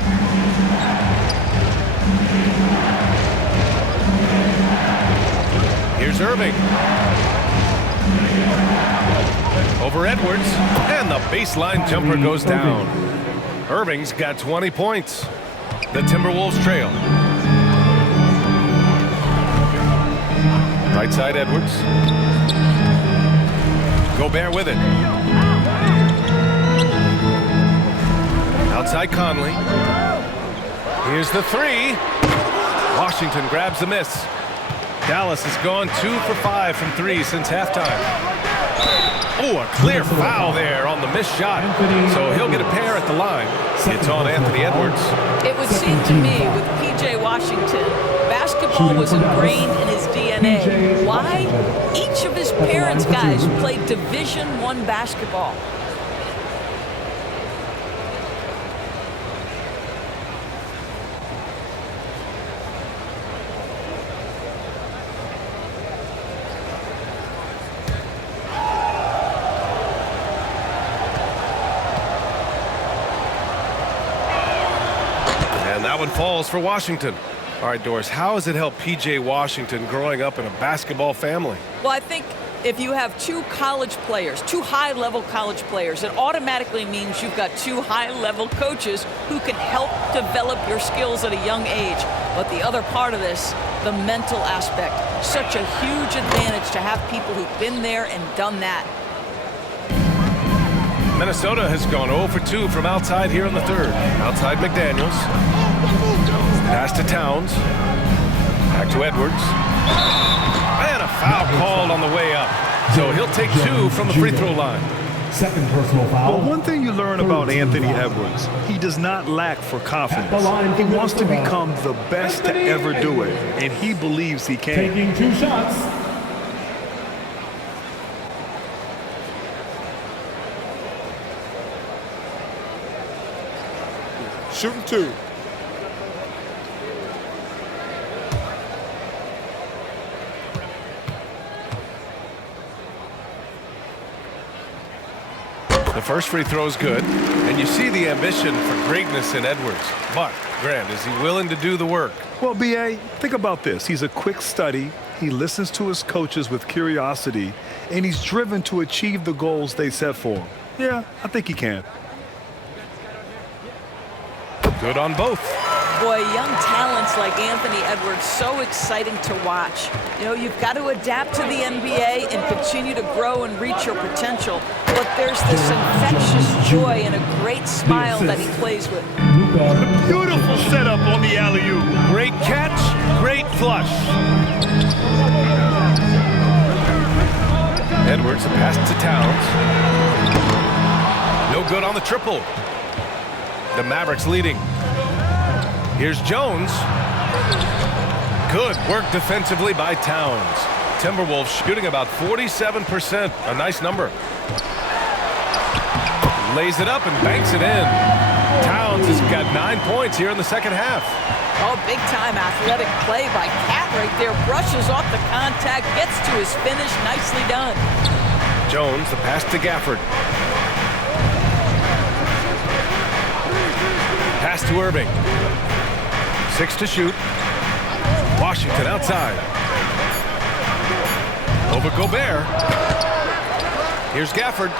Here's Irving. Over Edwards, and the baseline jumper goes down. Irving's got 20 points. The Timberwolves trail. Right side Edwards. Gobert with it. Outside Conley. Here's the three. Washington grabs the miss. Dallas has gone 2 for 5 from 3 since halftime. Oh, a clear foul there on the missed shot. So he'll get a pair at the line. It's on Anthony Edwards. It would seem to me with P.J. Washington, basketball was ingrained in his DNA. Why? Each of his parents' guys played Division I basketball. And that one falls for Washington. All right, Doris, how has it helped P.J. Washington growing up in a basketball family? Well, I think if you have two college players, two high-level college players, it automatically means you've got two high-level coaches who can help develop your skills at a young age. But the other part of this, the mental aspect, such a huge advantage to have people who've been there and done that. Minnesota has gone 0 for 2 from outside here in the third. Outside McDaniels. Pass to Towns. Back to Edwards. And a foul called on the way up. So he'll take 2 from the free throw line. Second personal foul. Well, one thing you learn about Anthony Edwards, he does not lack for confidence. He wants to become the best to ever do it, and he believes he can. Taking 2 shots. Shooting 2. The first free throw is good, and you see the ambition for greatness in Edwards. But, Grant, is he willing to do the work? Well, B.A., think about this. He's a quick study. He listens to his coaches with curiosity, and he's driven to achieve the goals they set for him. Yeah, I think he can. Good on both. Boy, young talents like Anthony Edwards, so exciting to watch. You know, you've got to adapt to the NBA and continue to grow and reach your potential. But there's this infectious joy and a great smile that he plays with. Beautiful setup on the alley-oop. Great catch, great flush. Edwards, a pass to Towns. No good on the triple. The Mavericks leading. Here's Jones. Good work defensively by Towns. Timberwolves shooting about 47%. A nice number. Lays it up and banks it in. Towns has got 9 points here in the second half. Oh, big-time athletic play by Cat right there. Brushes off the contact, gets to his finish. Nicely done. Jones, the pass to Gafford. Pass to Irving. 6 to shoot. Washington outside. Over Gobert. Here's Gafford.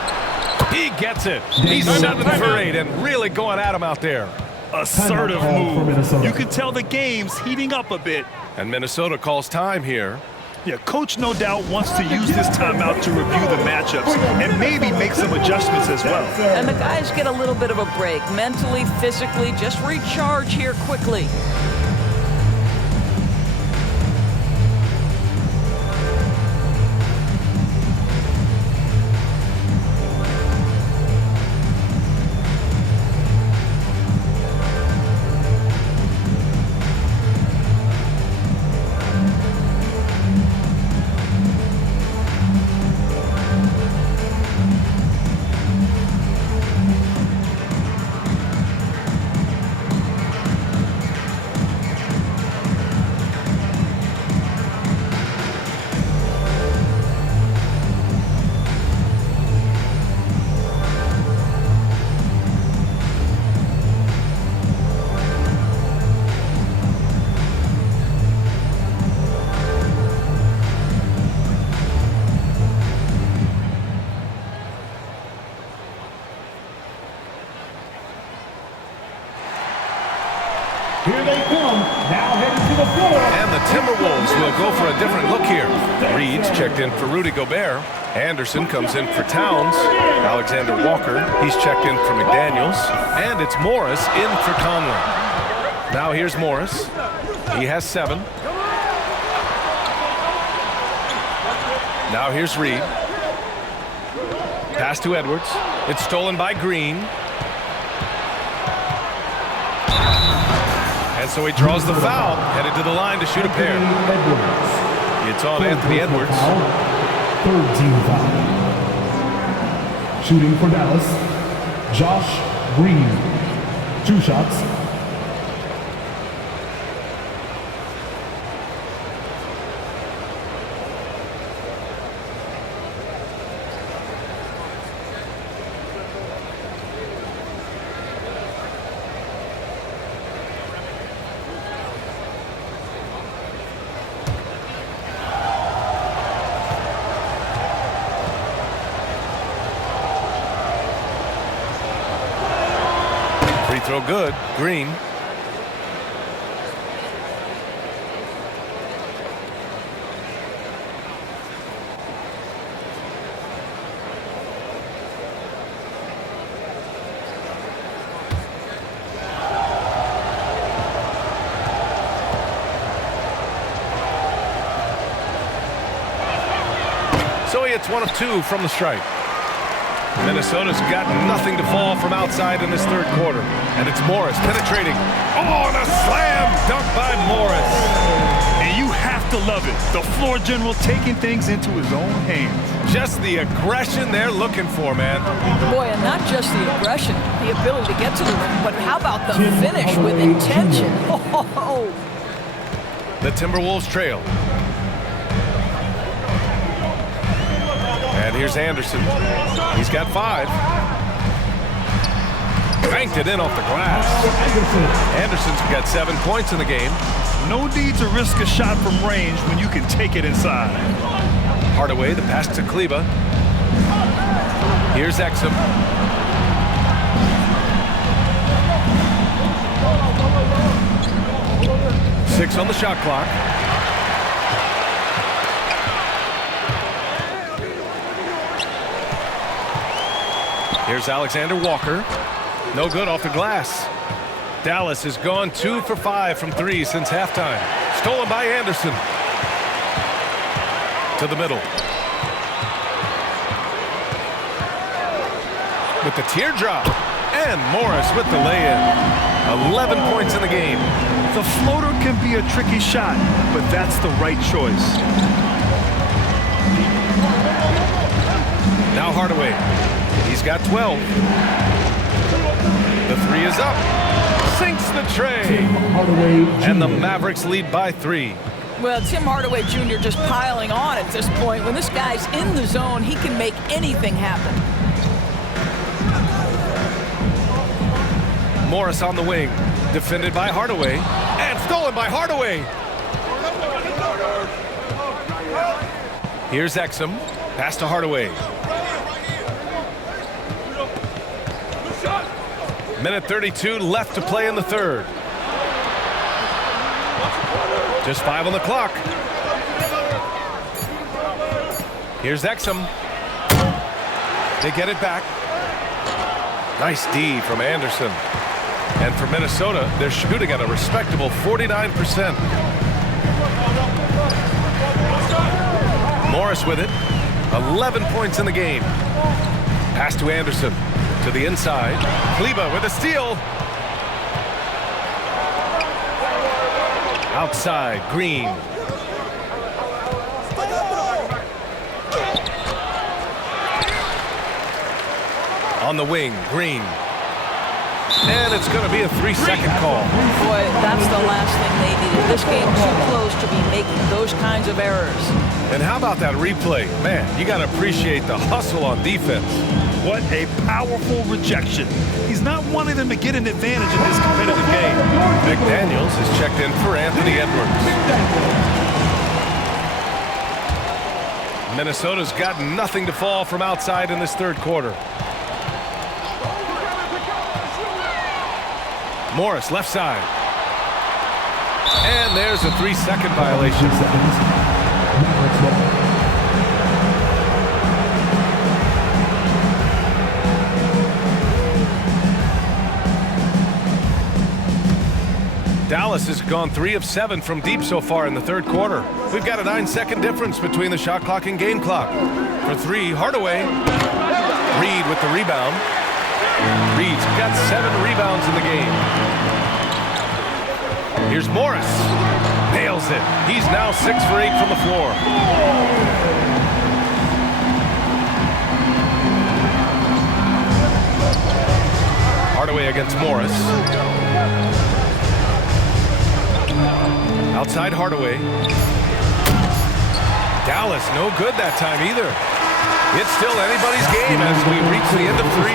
He gets it. He's 7 for 8 and really going at him out there. Assertive move. You can tell the game's heating up a bit. And Minnesota calls time here. Yeah, coach no doubt wants to use this timeout to review the matchups and maybe make some adjustments as well. And the guys get a little bit of a break. Mentally, physically, just recharge here quickly. go for a different look here. Reed's checked in for Rudy Gobert. Anderson comes in for Towns. Alexander Walker, he's checked in for McDaniels. And it's Morris in for Conley. Now here's Morris. He has 7. Now here's Reed. Pass to Edwards. It's stolen by Green. And so he draws the foul, headed to the line to shoot a pair. It's on Anthony Edwards. Third team foul. Shooting for Dallas, Josh Green. 2 shots. Throw good. Green. So he hits 1 of 2 from the stripe. Minnesota's got nothing to fall from outside in this third quarter. And it's Morris penetrating. Oh, and a slam dunk by Morris. And you have to love it. The floor general taking things into his own hands. Just the aggression they're looking for, man. Boy, and not just the aggression, the ability to get to the rim, but how about the finish with intention? Oh. The Timberwolves trail. And here's Anderson. He's got 5. Banked it in off the glass. Anderson's got 7 points in the game. No need to risk a shot from range when you can take it inside. Hardaway, the pass to Kleba. Here's Exum. Six on the shot clock. Here's Alexander Walker. No good off the glass. Dallas has gone 2 for 5 from 3 since halftime. Stolen by Anderson. To the middle. With the teardrop. And Morris with the lay-in. 11 points in the game. The floater can be a tricky shot, but that's the right choice. Now Hardaway. He's got 12. The 3 is up. Sinks the tray. And the Mavericks lead by 3. Well, Tim Hardaway Jr. just piling on at this point. When this guy's in the zone, he can make anything happen. Morris on the wing. Defended by Hardaway. And stolen by Hardaway. Here's Exum. Pass to Hardaway. Minute 32 left to play in the third. Just 5 on the clock. Here's Exum. They get it back. Nice D from Anderson. And for Minnesota, they're shooting at a respectable 49%. Morris with it. 11 points in the game. Pass to Anderson. To the inside. Kleba with a steal. Outside, Green. On the wing, Green. And it's going to be a 3-second call. Boy, that's the last thing they needed. This game too close to be making those kinds of errors. And how about that replay? Man, you got to appreciate the hustle on defense. What a powerful rejection. He's not wanting them to get an advantage in this competitive game. McDaniels is checked in for Anthony Edwards. Minnesota's got nothing to fall from outside in this third quarter. Morris left side. And there's a 3-second violation. Mavericks ball. Dallas has gone 3 of 7 from deep so far in the third quarter. We've got a 9-second difference between the shot clock and game clock. For 3, Hardaway. Reed with the rebound. Reed's got 7 rebounds in the game. Here's Morris. Nails it. He's now 6 for 8 from the floor. Hardaway against Morris. Outside Hardaway. Dallas, no good that time either. It's still anybody's game as we reach the end of 3.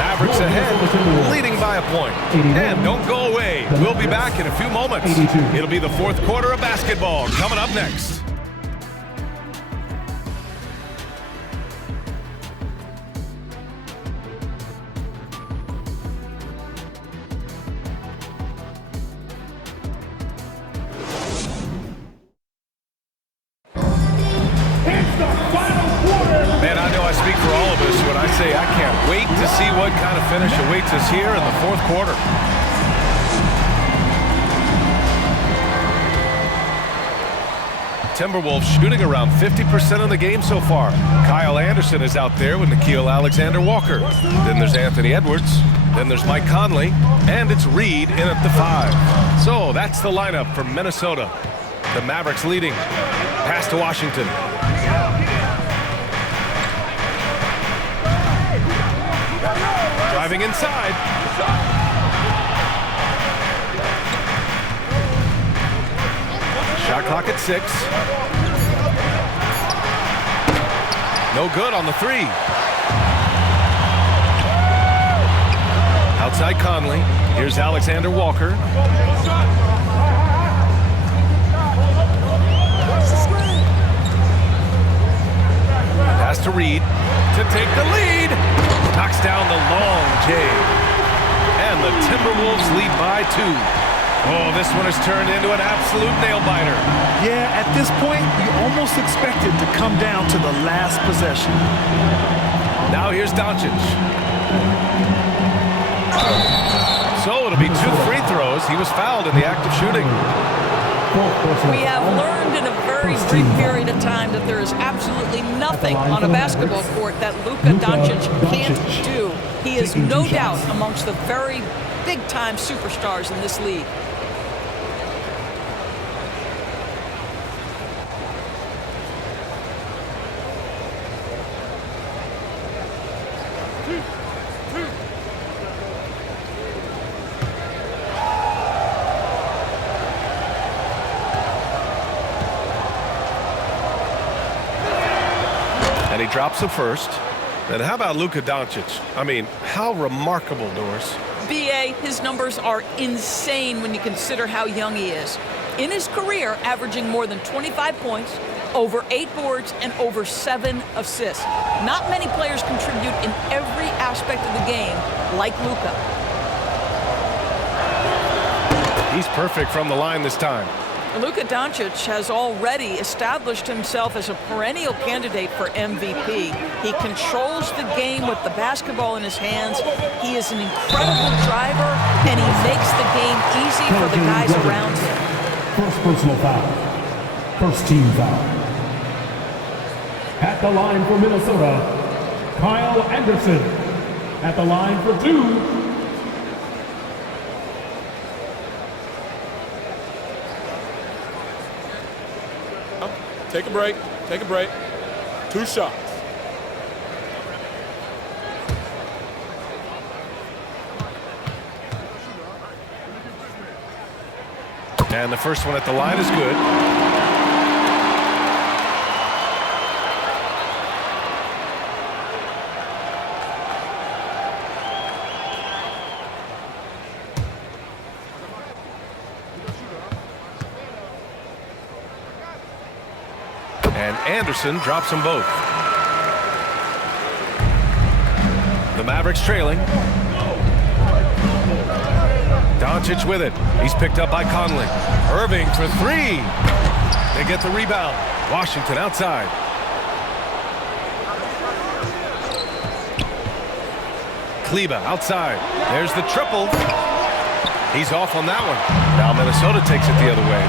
Mavericks ahead, leading by a point. And don't go away. We'll be back in a few moments. It'll be the fourth quarter of basketball coming up next. Man, I know I speak for all of us when I say I can't wait to see what kind of finish awaits us here in the fourth quarter. Timberwolves shooting around 50% of the game so far. Kyle Anderson is out there with Nickeil Alexander-Walker. Then there's Anthony Edwards. Then there's Mike Conley. And it's Reed in at the 5. So that's the lineup for Minnesota. The Mavericks leading. Pass to Washington. Driving inside. Shot clock at 6. No good on the 3. Outside Conley. Here's Alexander Walker. Pass to Reed to take the lead. Knocks down the long J. And the Timberwolves lead by 2. Oh, this one has turned into an absolute nail-biter. Yeah, at this point, you almost expect it to come down to the last possession. Now here's Doncic. So it'll be 2 free throws. He was fouled in the act of shooting. We have learned in a very brief period of time that there is absolutely nothing on a basketball court that Luka Doncic can't do. He is no doubt amongst the very big-time superstars in this league. And he drops the first. And how about Luka Doncic? I mean, how remarkable, Doris. BA, his numbers are insane when you consider how young he is. In his career, averaging more than 25 points, over 8 boards, and over 7 assists. Not many players contribute in every aspect of the game like Luka. He's perfect from the line this time. Luka Doncic has already established himself as a perennial candidate for MVP. He controls the game with the basketball in his hands. He is an incredible driver, and he makes the game easy for the guys around him. First personal foul. First team foul. At the line for Minnesota, Kyle Anderson. At the line for 2. Take a break. Take a break. 2 shots. And the first one at the line is good. And Anderson drops them both. The Mavericks trailing. Doncic with it. He's picked up by Conley. Irving for three. They get the rebound. Washington outside. Kleber outside. There's the triple. He's off on that one. Now Minnesota takes it the other way.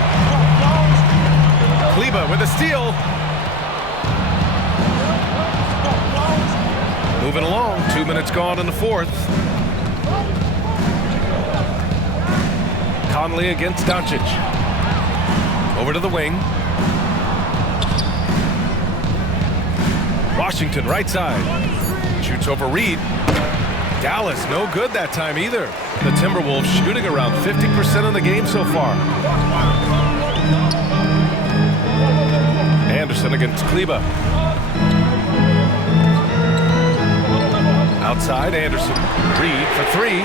Kleber with a steal. Moving along. 2 minutes gone in the fourth. Conley against Doncic. Over to the wing. Washington right side. Shoots over Reed. Dallas no good that time either. The Timberwolves shooting around 50% of the game so far. Anderson against Kleber. Outside Anderson. Reed for three.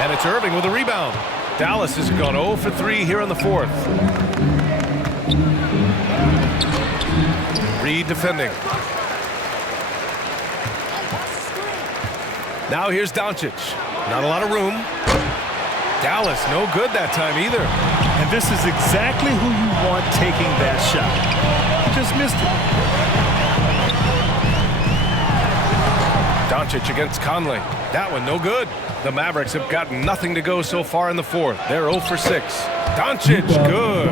And it's Irving with a rebound. Dallas has gone 0 for 3 here in the fourth. Reed defending. Now here's Doncic. Not a lot of room. Dallas no good that time either. And this is exactly who you want taking that shot. He just missed it. Doncic against Conley. That one no good. The Mavericks have gotten nothing to go so far in the fourth. They're 0 for 6. Doncic, good.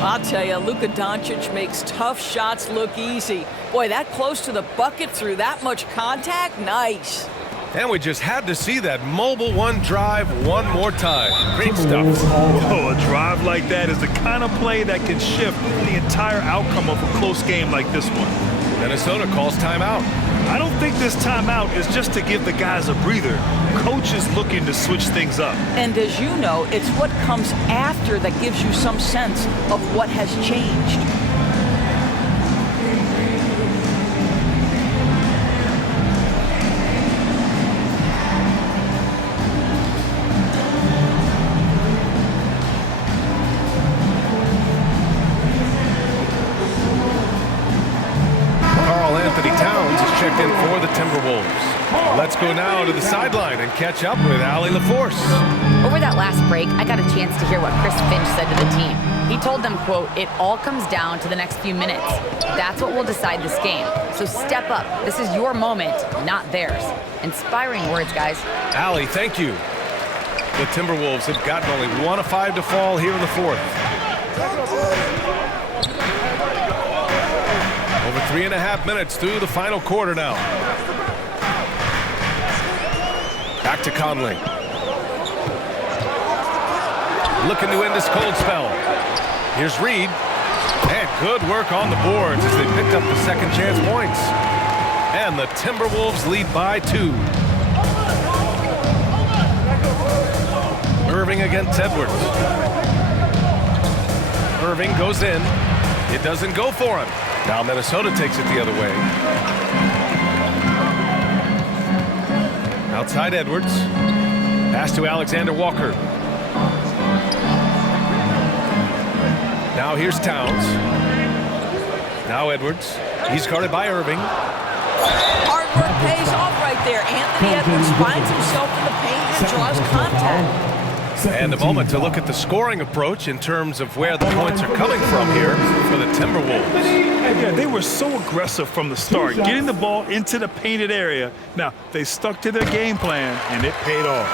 I'll tell you, Luka Doncic makes tough shots look easy. Boy, that close to the bucket through that much contact, nice. And we just had to see that mobile one drive one more time. Great stuff. Oh, a drive like that is the kind of play that can shift the entire outcome of a close game like this one. Minnesota calls timeout. I don't think this timeout is just to give the guys a breather. Coach is looking to switch things up. And as you know, it's what comes after that gives you some sense of what has changed. Checked in for the Timberwolves. Let's go now to the sideline and catch up with Allie LaForce. Over that last break, I got a chance to hear what Chris Finch said to the team. He told them, quote, "It all comes down to the next few minutes. That's what will decide this game. So step up. This is your moment, not theirs." Inspiring words, guys. Allie, thank you. The Timberwolves have gotten only 1 of 5 to fall here in the fourth. Over 3.5 minutes through the final quarter now. Back to Conley. Looking to end this cold spell. Here's Reed. And good work on the boards as they picked up the second chance points. And the Timberwolves lead by 2. Irving against Edwards. Irving goes in. It doesn't go for him. Now Minnesota takes it the other way. Outside Edwards. Pass to Alexander Walker. Now here's Towns. Now Edwards. He's guarded by Irving. Hard work pays off right there. Anthony Edwards finds himself in the paint and draws contact. And a moment to look at the scoring approach in terms of where the points are coming from here for the Timberwolves. Yeah, they were so aggressive from the start, getting the ball into the painted area. Now, they stuck to their game plan, and it paid off.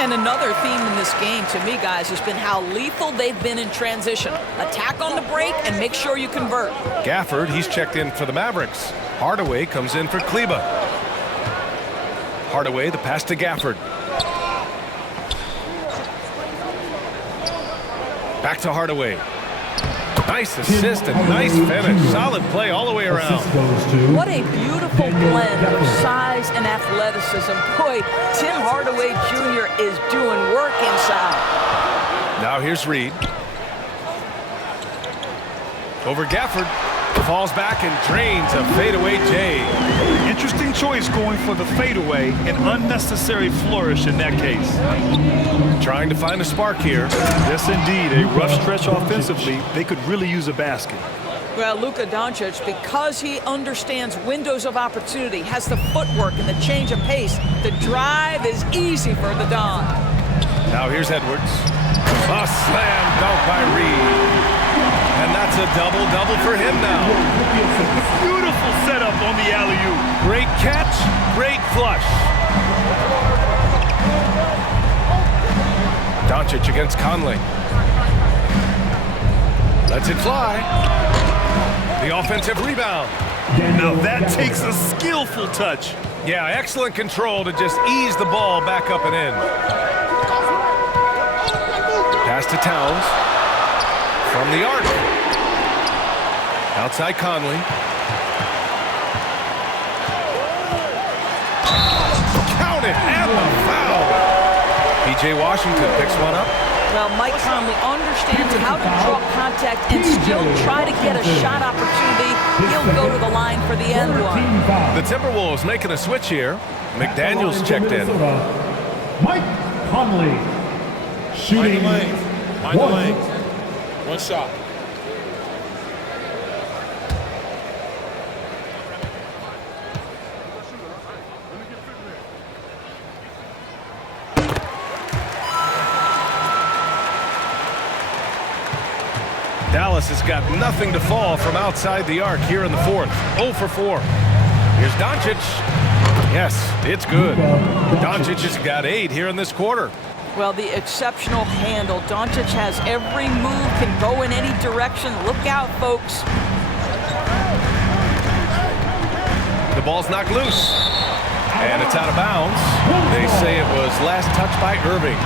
And another theme in this game, to me, guys, has been how lethal they've been in transition. Attack on the break and make sure you convert. Gafford, he's checked in for the Mavericks. Hardaway comes in for Kleber. Hardaway, the pass to Gafford. Back to Hardaway. Nice assist and nice finish. Solid play all the way around. What a beautiful blend of size and athleticism. Boy, Tim Hardaway Jr. is doing work inside. Now here's Reed. Over Gafford. Falls back and drains a fadeaway J. Interesting choice going for the fadeaway, an unnecessary flourish in that case. Trying to find a spark here. Yes, indeed. A rough stretch offensively. They could really use a basket. Well, Luka Doncic, because he understands windows of opportunity, has the footwork and the change of pace, the drive is easy for the Don. Now here's Edwards. A slam dunk by Reed. And that's a double-double for him now. Beautiful setup on the alley-oop. Great catch, great flush. Doncic against Conley. Lets it fly. The offensive rebound. Now that takes a skillful touch. Yeah, excellent control to just ease the ball back up and in. Pass to Towns. From the arc. Outside Conley. Count it, and the foul. P.J. Washington picks one up. Well, Mike Conley understands how to draw contact and still try to get a shot opportunity. He'll go to the line for the end one. The Timberwolves making a switch here. McDaniels checked in. Mike Conley. Shooting. Mind the lanes. One shot. Dallas has got nothing to fall from outside the arc here in the fourth. 0 for 4. Here's Doncic. Yes, it's good. Doncic has got 8 here in this quarter. Well, the exceptional handle. Doncic has every move, can go in any direction. Look out, folks. The ball's knocked loose. And it's out of bounds. They say it was last touched by Irving.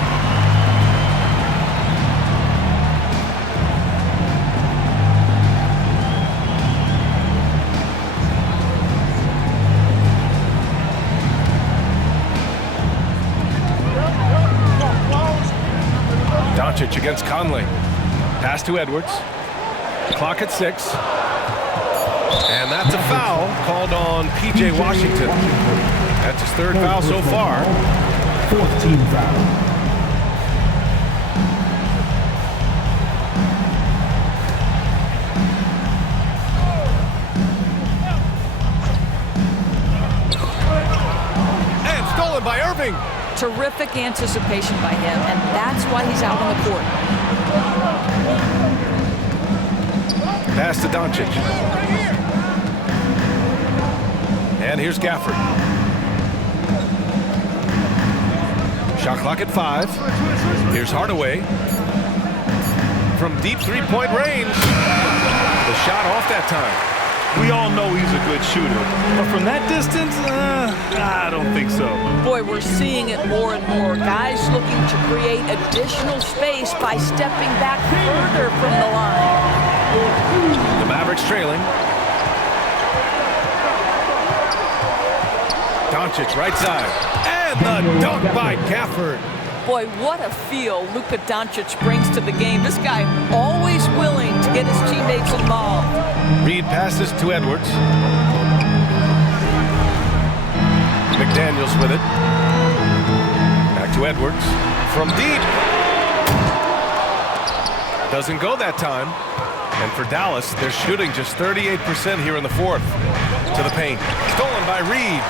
Doncic against Conley. Pass to Edwards. Clock at 6. And that's a foul called on P.J. Washington. That's his 3rd foul so far. 4th team foul. And stolen by Irving. Terrific anticipation by him, and that's why he's out on the court. Pass to Doncic. And here's Gafford. Shot clock at 5. Here's Hardaway. From deep three-point range. The shot off that time. We all know he's a good shooter, but from that distance, I don't think so. Boy, we're seeing it more and more. Guys looking to create additional space by stepping back further from the line. The Mavericks trailing. Doncic right side. And the dunk by Gafford. Boy, what a feel Luka Doncic brings to the game. This guy always willing to get his teammates involved. Reed passes to Edwards. McDaniels with it. Back to Edwards. From deep. Doesn't go that time. And for Dallas, they're shooting just 38% here in the fourth. To the paint. Stolen by Reed.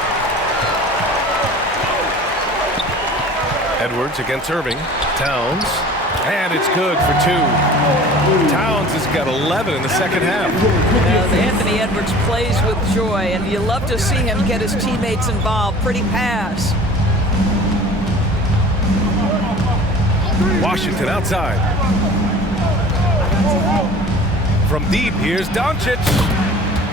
Edwards against Irving. Towns. And it's good for 2. Towns has got 11 in the second half. Anthony Edwards plays with joy, and you love to see him get his teammates involved. Pretty pass. Washington outside. From deep, here's Doncic.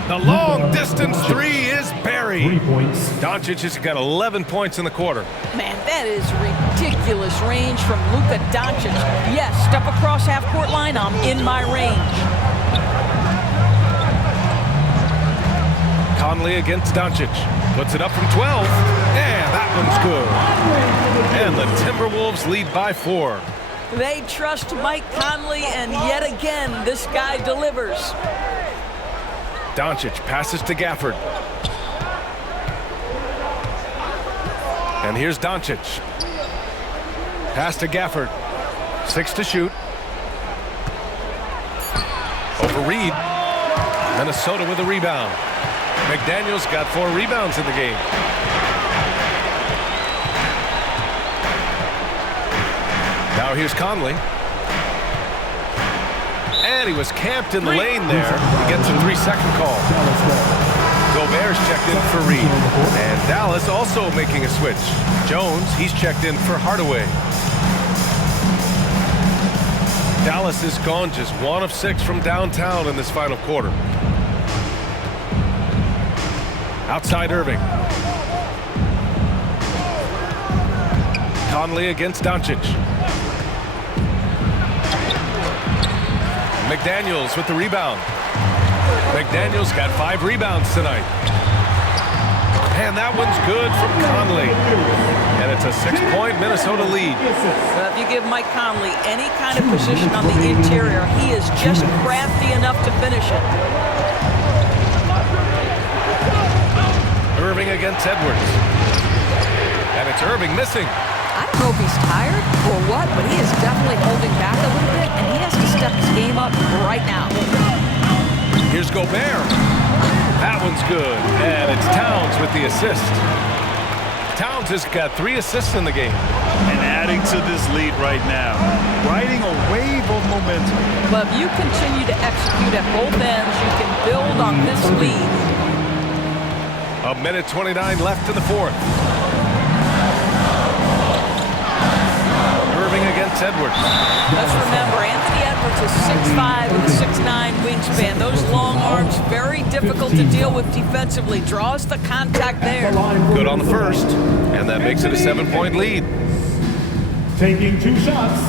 The long distance 3 is buried. 3 points. Doncic has got 11 points in the quarter. Man, that is ridiculous range from Luka Doncic. Yes, step across half-court line, I'm in my range. Conley against Doncic. Puts it up from 12. And that one's good. And the Timberwolves lead by 4. They trust Mike Conley, and yet again, this guy delivers. Doncic passes to Gafford. And here's Doncic. Pass to Gafford. 6 to shoot. Over Reed. Minnesota with a rebound. McDaniels got 4 rebounds in the game. Now here's Conley. And he was camped in the lane there. He gets a 3-second call. Gobert's checked in for Reed. And Dallas also making a switch. Jones, he's checked in for Hardaway. Dallas has gone just 1 of 6 from downtown in this final quarter. Outside Irving. Conley against Doncic. McDaniels with the rebound. McDaniels got 5 rebounds tonight. And that one's good from Conley. And it's a 6-point Minnesota lead. Well, if you give Mike Conley any kind of position on the interior, he is just crafty enough to finish it. Irving against Edwards. And it's Irving missing. I don't know if he's tired or what, but he is definitely holding back a little bit, and he has to step his game up right now. Here's Gobert. That one's good. And it's Towns with the assist. Towns has got 3 assists in the game. And adding to this lead right now. Riding a wave of momentum. But if you continue to execute at both ends, you can build on this lead. A minute 29 left in the fourth. Irving against Edwards. Let's remember, Anthony Edwards is 6'5" with a 6'9" wingspan. Those long arms, very difficult to deal with defensively. Draws the contact there. Good on the first, and that makes it a 7-point lead. Taking 2 shots.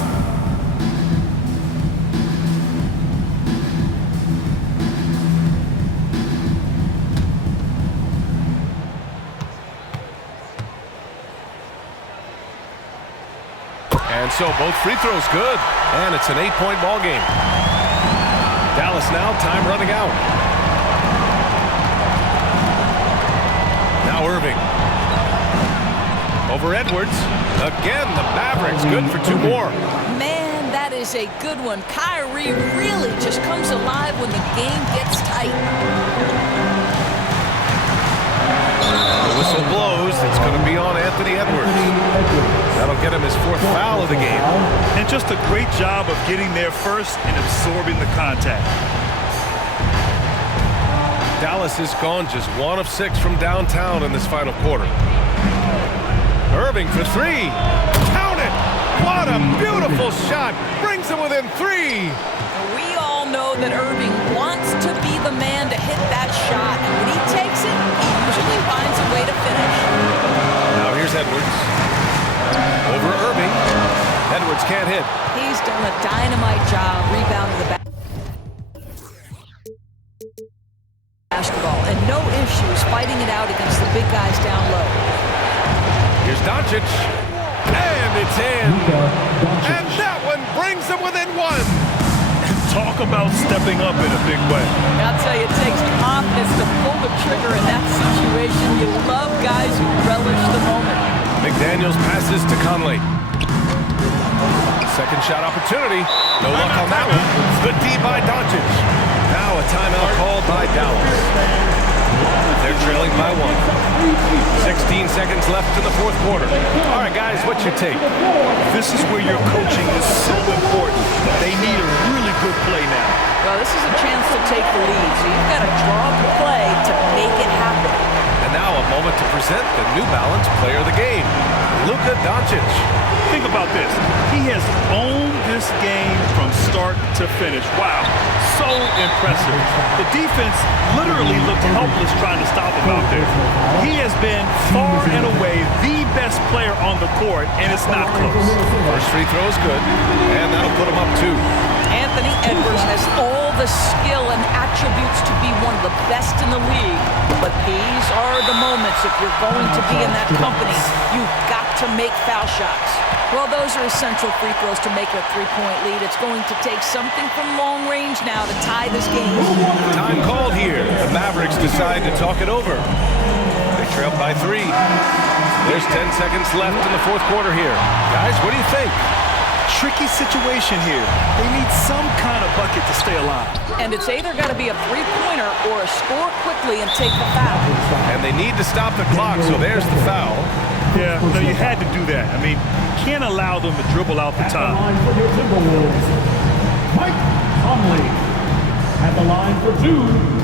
And so both free throws good, and it's an 8-point ball game. Dallas now, time running out. Now Irving. Over Edwards. Again, the Mavericks good for 2 more. Man, that is a good one. Kyrie really just comes alive when the game gets tight. The whistle blows. It's going to be on Anthony Edwards. That'll get him his 4th foul of the game. And just a great job of getting there first and absorbing the contact. Dallas has gone just 1 of 6 from downtown in this final quarter. Irving for 3. Count it! What a beautiful shot! Brings him within 3. We all know that Irving wants to be the man to hit that shot. And when he takes it, he usually finds a way to finish. Now here's Edwards. Over Irving. Edwards can't hit. He's done a dynamite job rebounding the basketball, and no issues fighting it out against the big guys down low. Here's Doncic. And it's in. And that one brings him within 1. Talk about stepping up in a big way. I'll tell you, it takes confidence to pull the trigger in that situation. You love guys who relish the moment. McDaniels passes to Conley. Second shot opportunity. No luck on that one. Good D by Doncic. Now a timeout called by Dallas. They're trailing by 1. 16 seconds left in the 4th quarter. All right, guys, what's your take? This is where your coaching is so important. They need a really good play now. Well, this is a chance to take the lead, so you've got to draw the play to make it happen. And now a moment to present the New Balance player of the game, Luka Doncic. Think about this. He has owned this game from start to finish. Wow, so impressive. The defense literally looked helpless trying to stop him out there. He has been far and away the best player on the court, and it's not close. First free throw is good, and that'll put him up 2. Anthony Edwards has all the skill and attributes to be one of the best in the league. But these are the moments, if you're going to be in that company, you've got to make foul shots. Well, those are essential free throws to make a 3-point lead. It's going to take something from long range now to tie this game. Time called here. The Mavericks decide to talk it over. They trail by 3. There's 10 seconds left in the 4th quarter here. Guys, what do you think? Tricky situation here. They need some kind of bucket to stay alive. And it's either got to be a 3-pointer or a score quickly and take the foul. And they need to stop the clock, so there's the foul. Yeah, no, you had to do that. I mean, can't allow them to dribble out the At the top. line for your Timberwolves, Mike Conley. At the line for 2.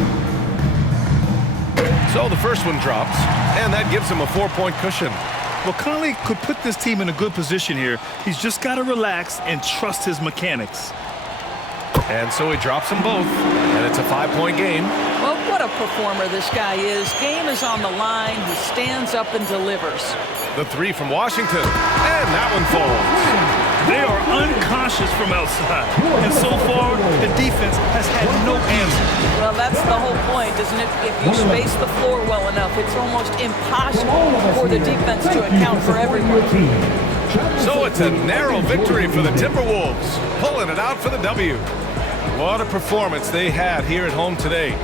So the first one drops, and that gives him a 4-point cushion. Well, Conley could put this team in a good position here. He's just got to relax and trust his mechanics. And so he drops them both, and it's a 5-point game. Well, what a performer this guy is. Game is on the line. He stands up and delivers. The 3 from Washington, and that one falls. They are unconscious from outside, and so far, the defense has had no answer. Well, that's the whole point, isn't it? If you space the floor well enough, it's almost impossible for the defense to account for everyone. So it's a narrow victory for the Timberwolves, pulling it out for the W. What a performance they had here at home today.